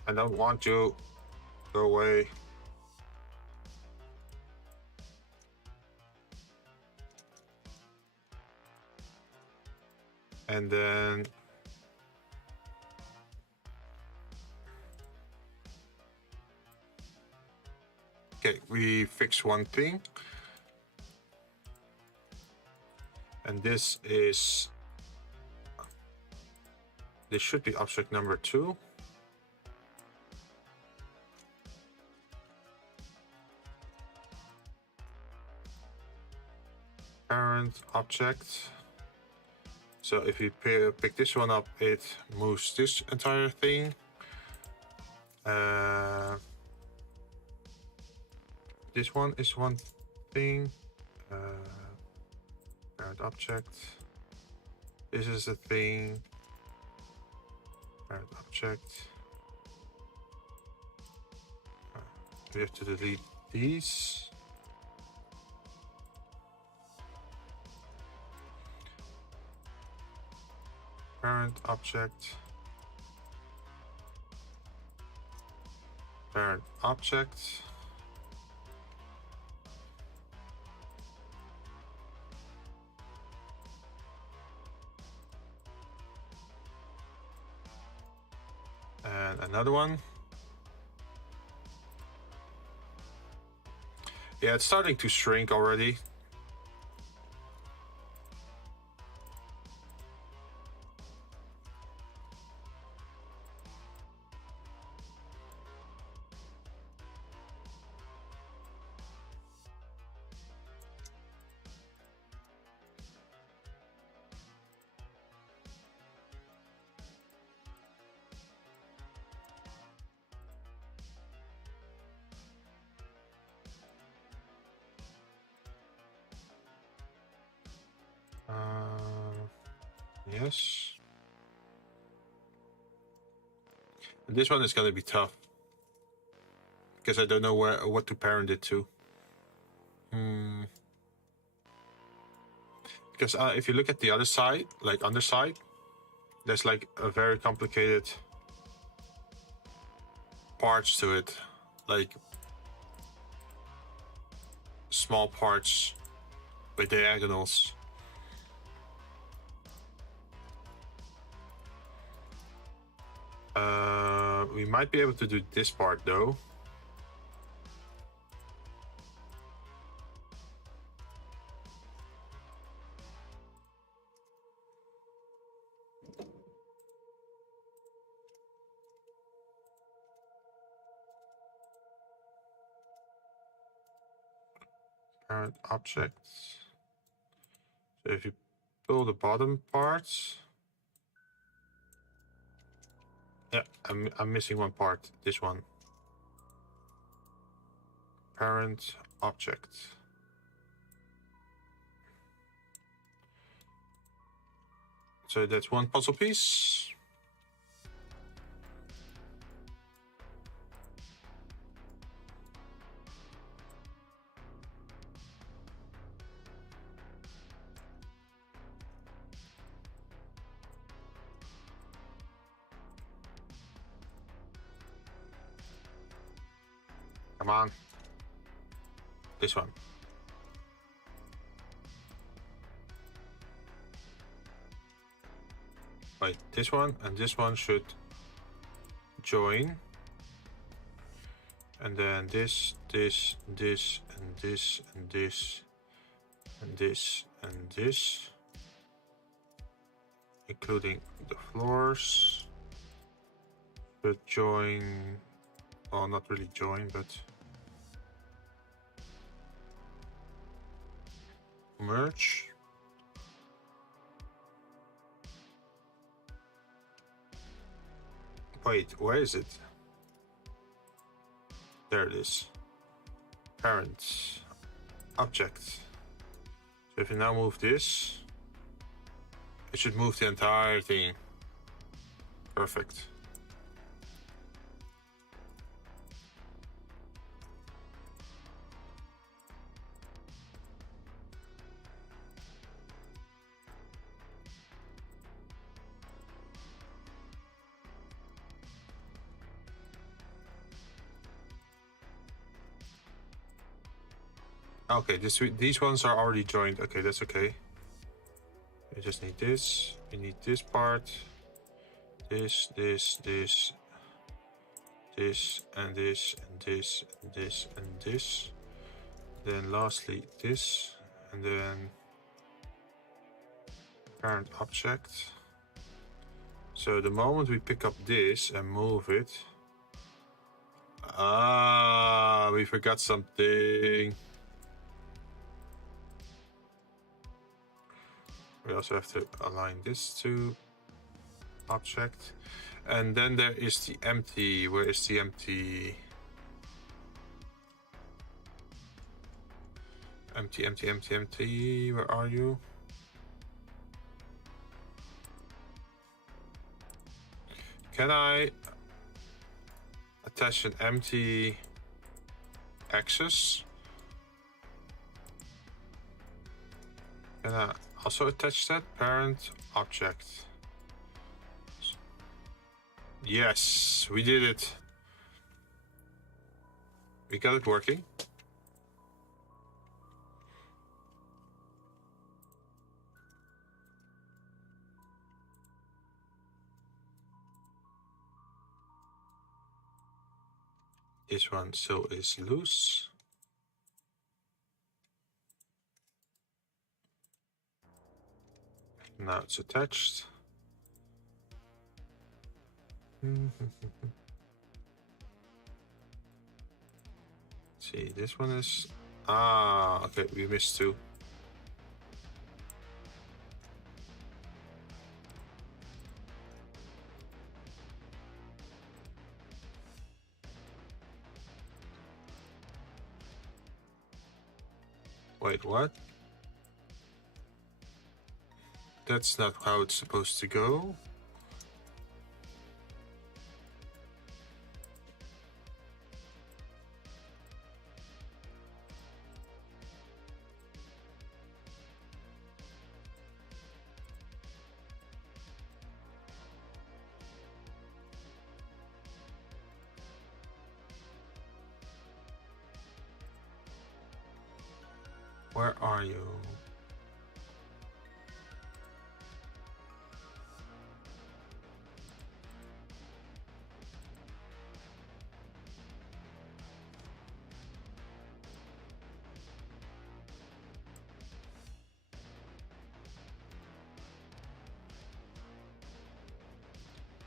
I don't want you. Go away. And then okay, we fix one thing. And this should be object number 2. Parent object. So if we pick this one up, it moves this entire thing. This one is one thing. Parent object. This is a thing. Parent object. We have to delete these. Parent object. Parent object. And another one. Yeah, it's starting to shrink already. Yes. And this one is gonna be tough because I don't know what to parent it to. Because if you look at the other side, like underside, there's like a very complicated parts to it, like small parts with diagonals. We might be able to do this part though. Parent objects. So if you pull the bottom parts, yeah, I'm missing one part. This one. Parent object. So that's one puzzle piece. Come on. This one. Wait, this one and this one should join. And then this, and this, and this, and this, and this, and this. Including the floors. Should join, well, not really join, but merge. Wait, where is it? There it is. Parent object. So if you now move this, it should move the entire thing. Perfect. Okay, these ones are already joined. Okay, that's okay. We just need this. We need this part. This, and this, and this, and this, and this. Then lastly this, and then parent object. So the moment we pick up this and move it, we forgot something. We also have to align this to object. And then there is the empty. Where is the empty? Empty. Where are you? Can I attach an empty axis? Can I also attach that? Parent object. Yes, we did it. We got it working. This one still is loose. Now it's attached. See, this one is... Ah, okay, we missed two. Wait, what? That's not how it's supposed to go. Where are you?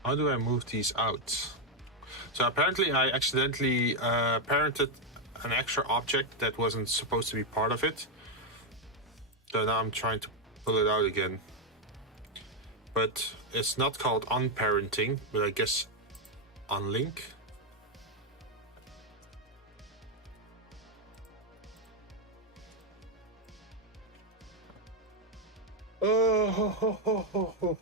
How do I move these out? So apparently I accidentally parented an extra object that wasn't supposed to be part of it. So now I'm trying to pull it out again. But it's not called unparenting, but I guess unlink. Oh.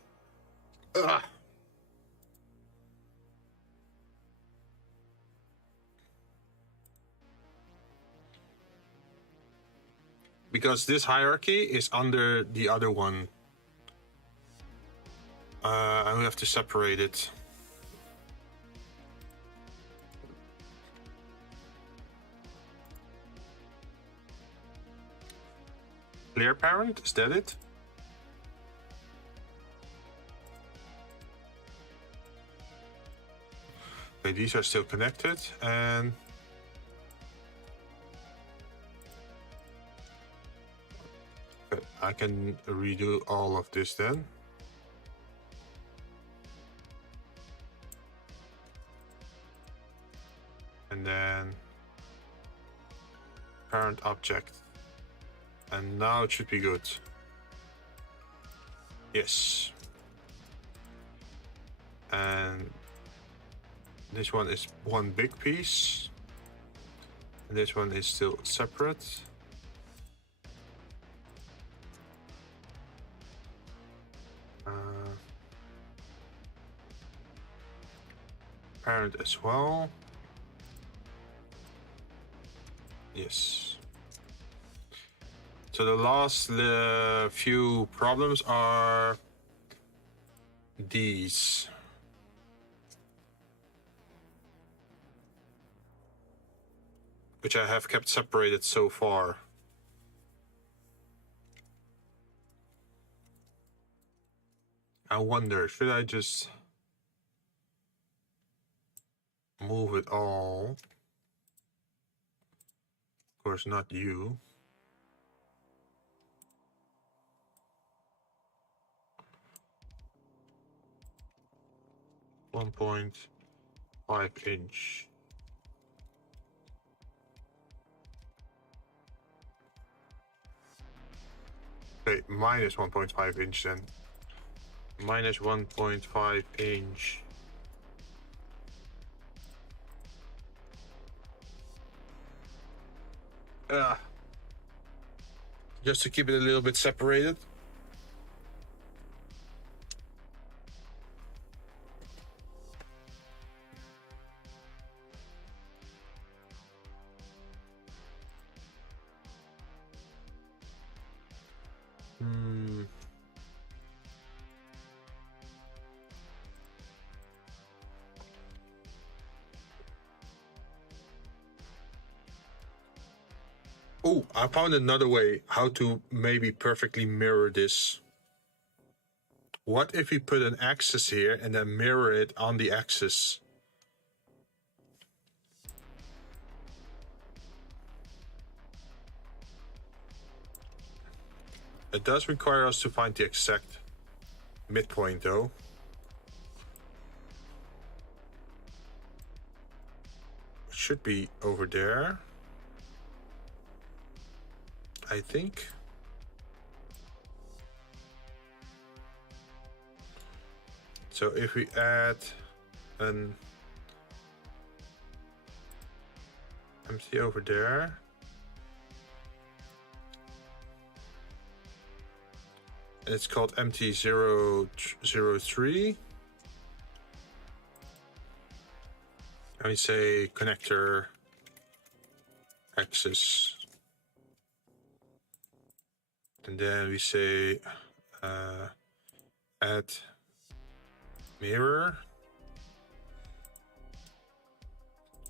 Because this hierarchy is under the other one. And we have to separate it. Clear parent, is that it? Okay, these are still connected, and okay, I can redo all of this then. And then parent object. And now it should be good. Yes. And this one is one big piece. And this one is still separate. Parent as well. Yes. So the last few problems are these. Which I have kept separated so far. I wonder, should I just move it all? Of course, not you. .5 inch. Okay, minus 1.5 inch then. Minus 1.5 inch. Just to keep it a little bit separated. Oh, I found another way how to maybe perfectly mirror this. What if we put an axis here and then mirror it on the axis? It does require us to find the exact midpoint though. It should be over there, I think. So if we add an empty over there, and it's called empty 003, and we say connector axis, and then we say add mirror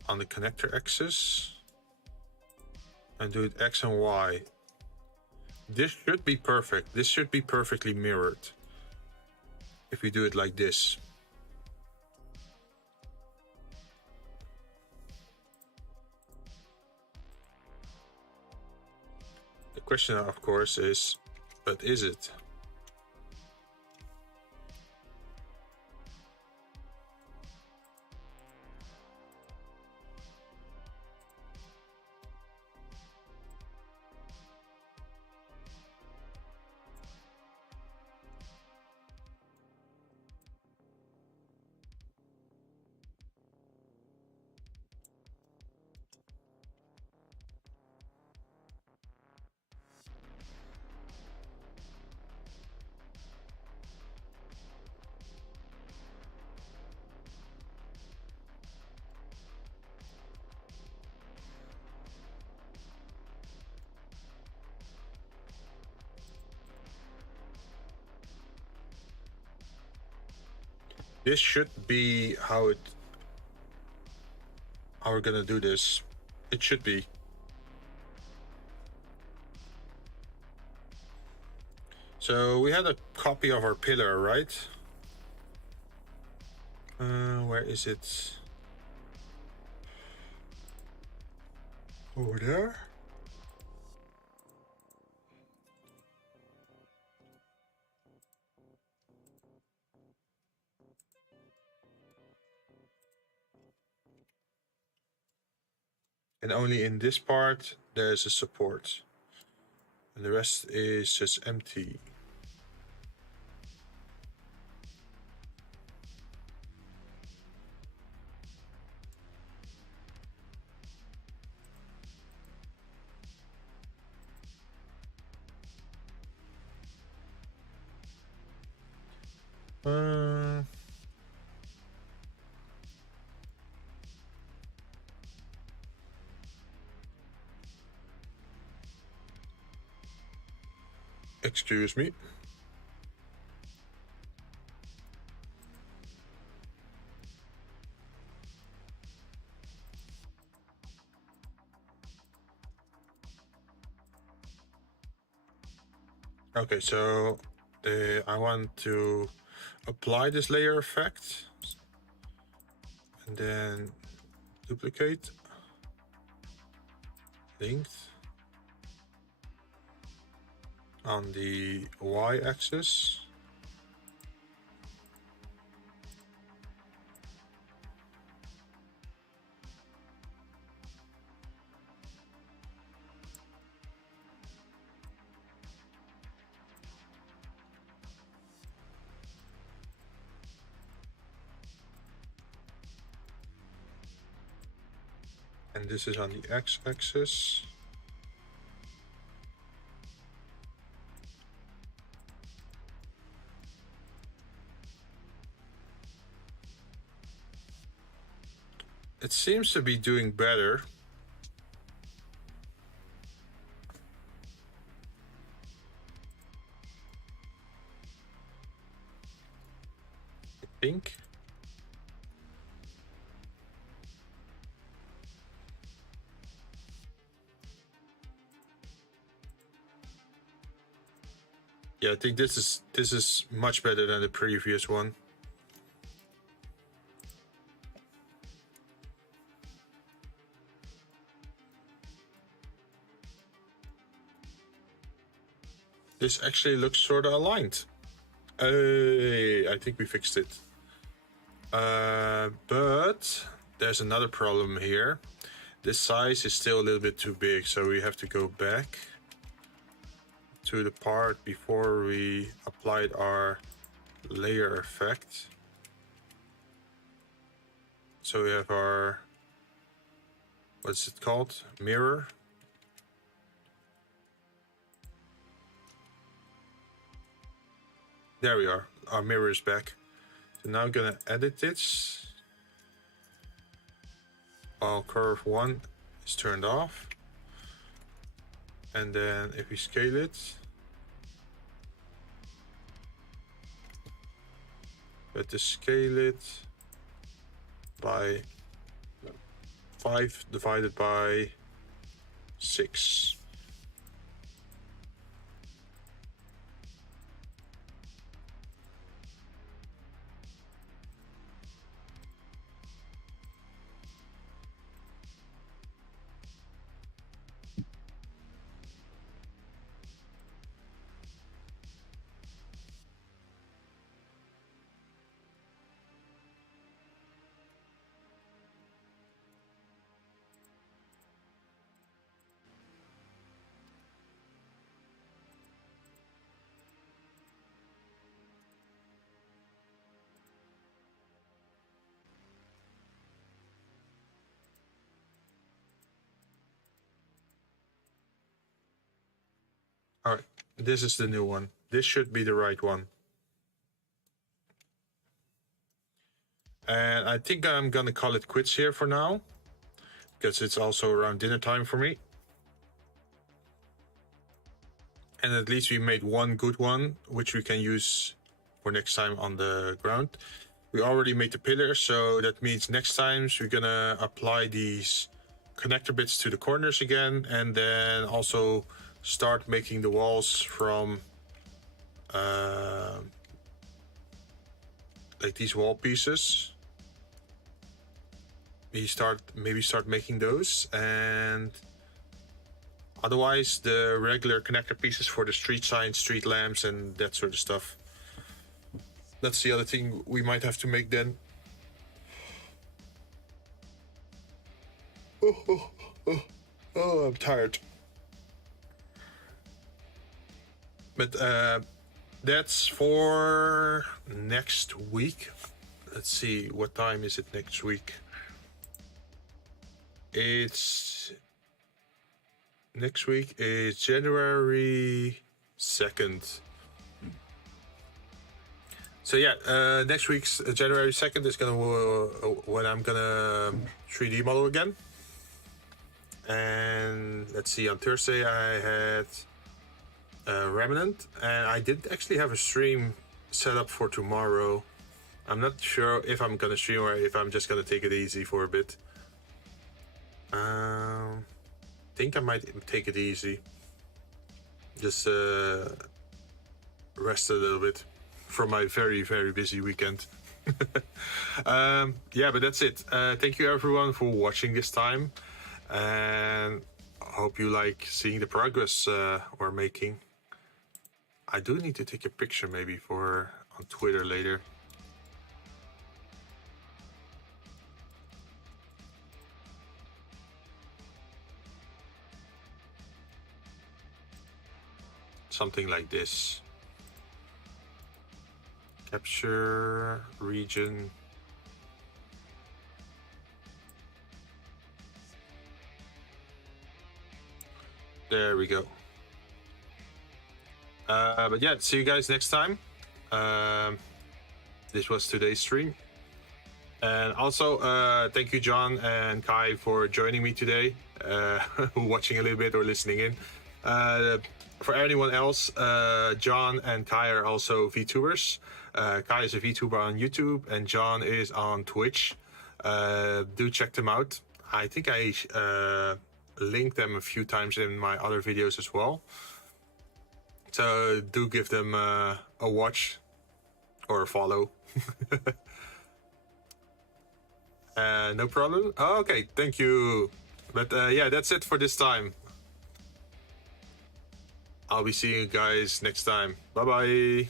on the connector axis and do it X and Y. This should be perfect. This should be perfectly mirrored if we do it like this. The question, of course, is, but is it? This should be how we're gonna do this. It should be. So we had a copy of our pillar, right? Where is it? Over there? And only in this part there's a support. And the rest is just empty. Excuse me. Okay, so I want to apply this layer effect and then duplicate, linked on the y-axis. And this is on the x-axis. It seems to be doing better. I think. Yeah, I think this is much better than the previous one. This actually looks sort of aligned. Hey, I think we fixed it. But there's another problem here. This size is still a little bit too big, so we have to go back to the part before we applied our layer effect. So we have our, what's it called? Mirror. There we are. Our mirror is back. So now I'm gonna edit this. While curve 1 is turned off. And then if we scale it, but to scale it by 5 divided by 6. All right, this is the new one. This should be the right one. And I think I'm gonna call it quits here for now, because it's also around dinner time for me. And at least we made one good one, which we can use for next time on the ground. We already made the pillars, so that means next time we're gonna apply these connector bits to the corners again, and then also start making the walls from like these wall pieces. Maybe start making those, and otherwise the regular connector pieces for the street signs, street lamps, and that sort of stuff. That's the other thing we might have to make then. Oh, I'm tired. But that's for next week. Let's see, what time is it next week? Next week is January 2nd. So yeah, next week's January 2nd is gonna when I'm gonna 3D model again. And let's see, on Thursday I had Remnant, and I did actually have a stream set up for tomorrow. I'm not sure if I'm gonna stream or if I'm just gonna take it easy for a bit. Think I might take it easy. Just rest a little bit from my very, very busy weekend. Yeah, but that's it. Thank you everyone for watching this time, and I hope you like seeing the progress we're making. I do need to take a picture maybe for on Twitter later. Something like this. Capture region. There we go. But yeah, see you guys next time. This was today's stream. And also, thank you, John and Kai, for joining me today, watching a little bit or listening in. For anyone else, John and Kai are also VTubers. Kai is a VTuber on YouTube, and John is on Twitch. Do check them out. I think I linked them a few times in my other videos as well. So do give them a watch or a follow. No problem. Oh, okay, thank you. But yeah, that's it for this time. I'll be seeing you guys next time. Bye bye.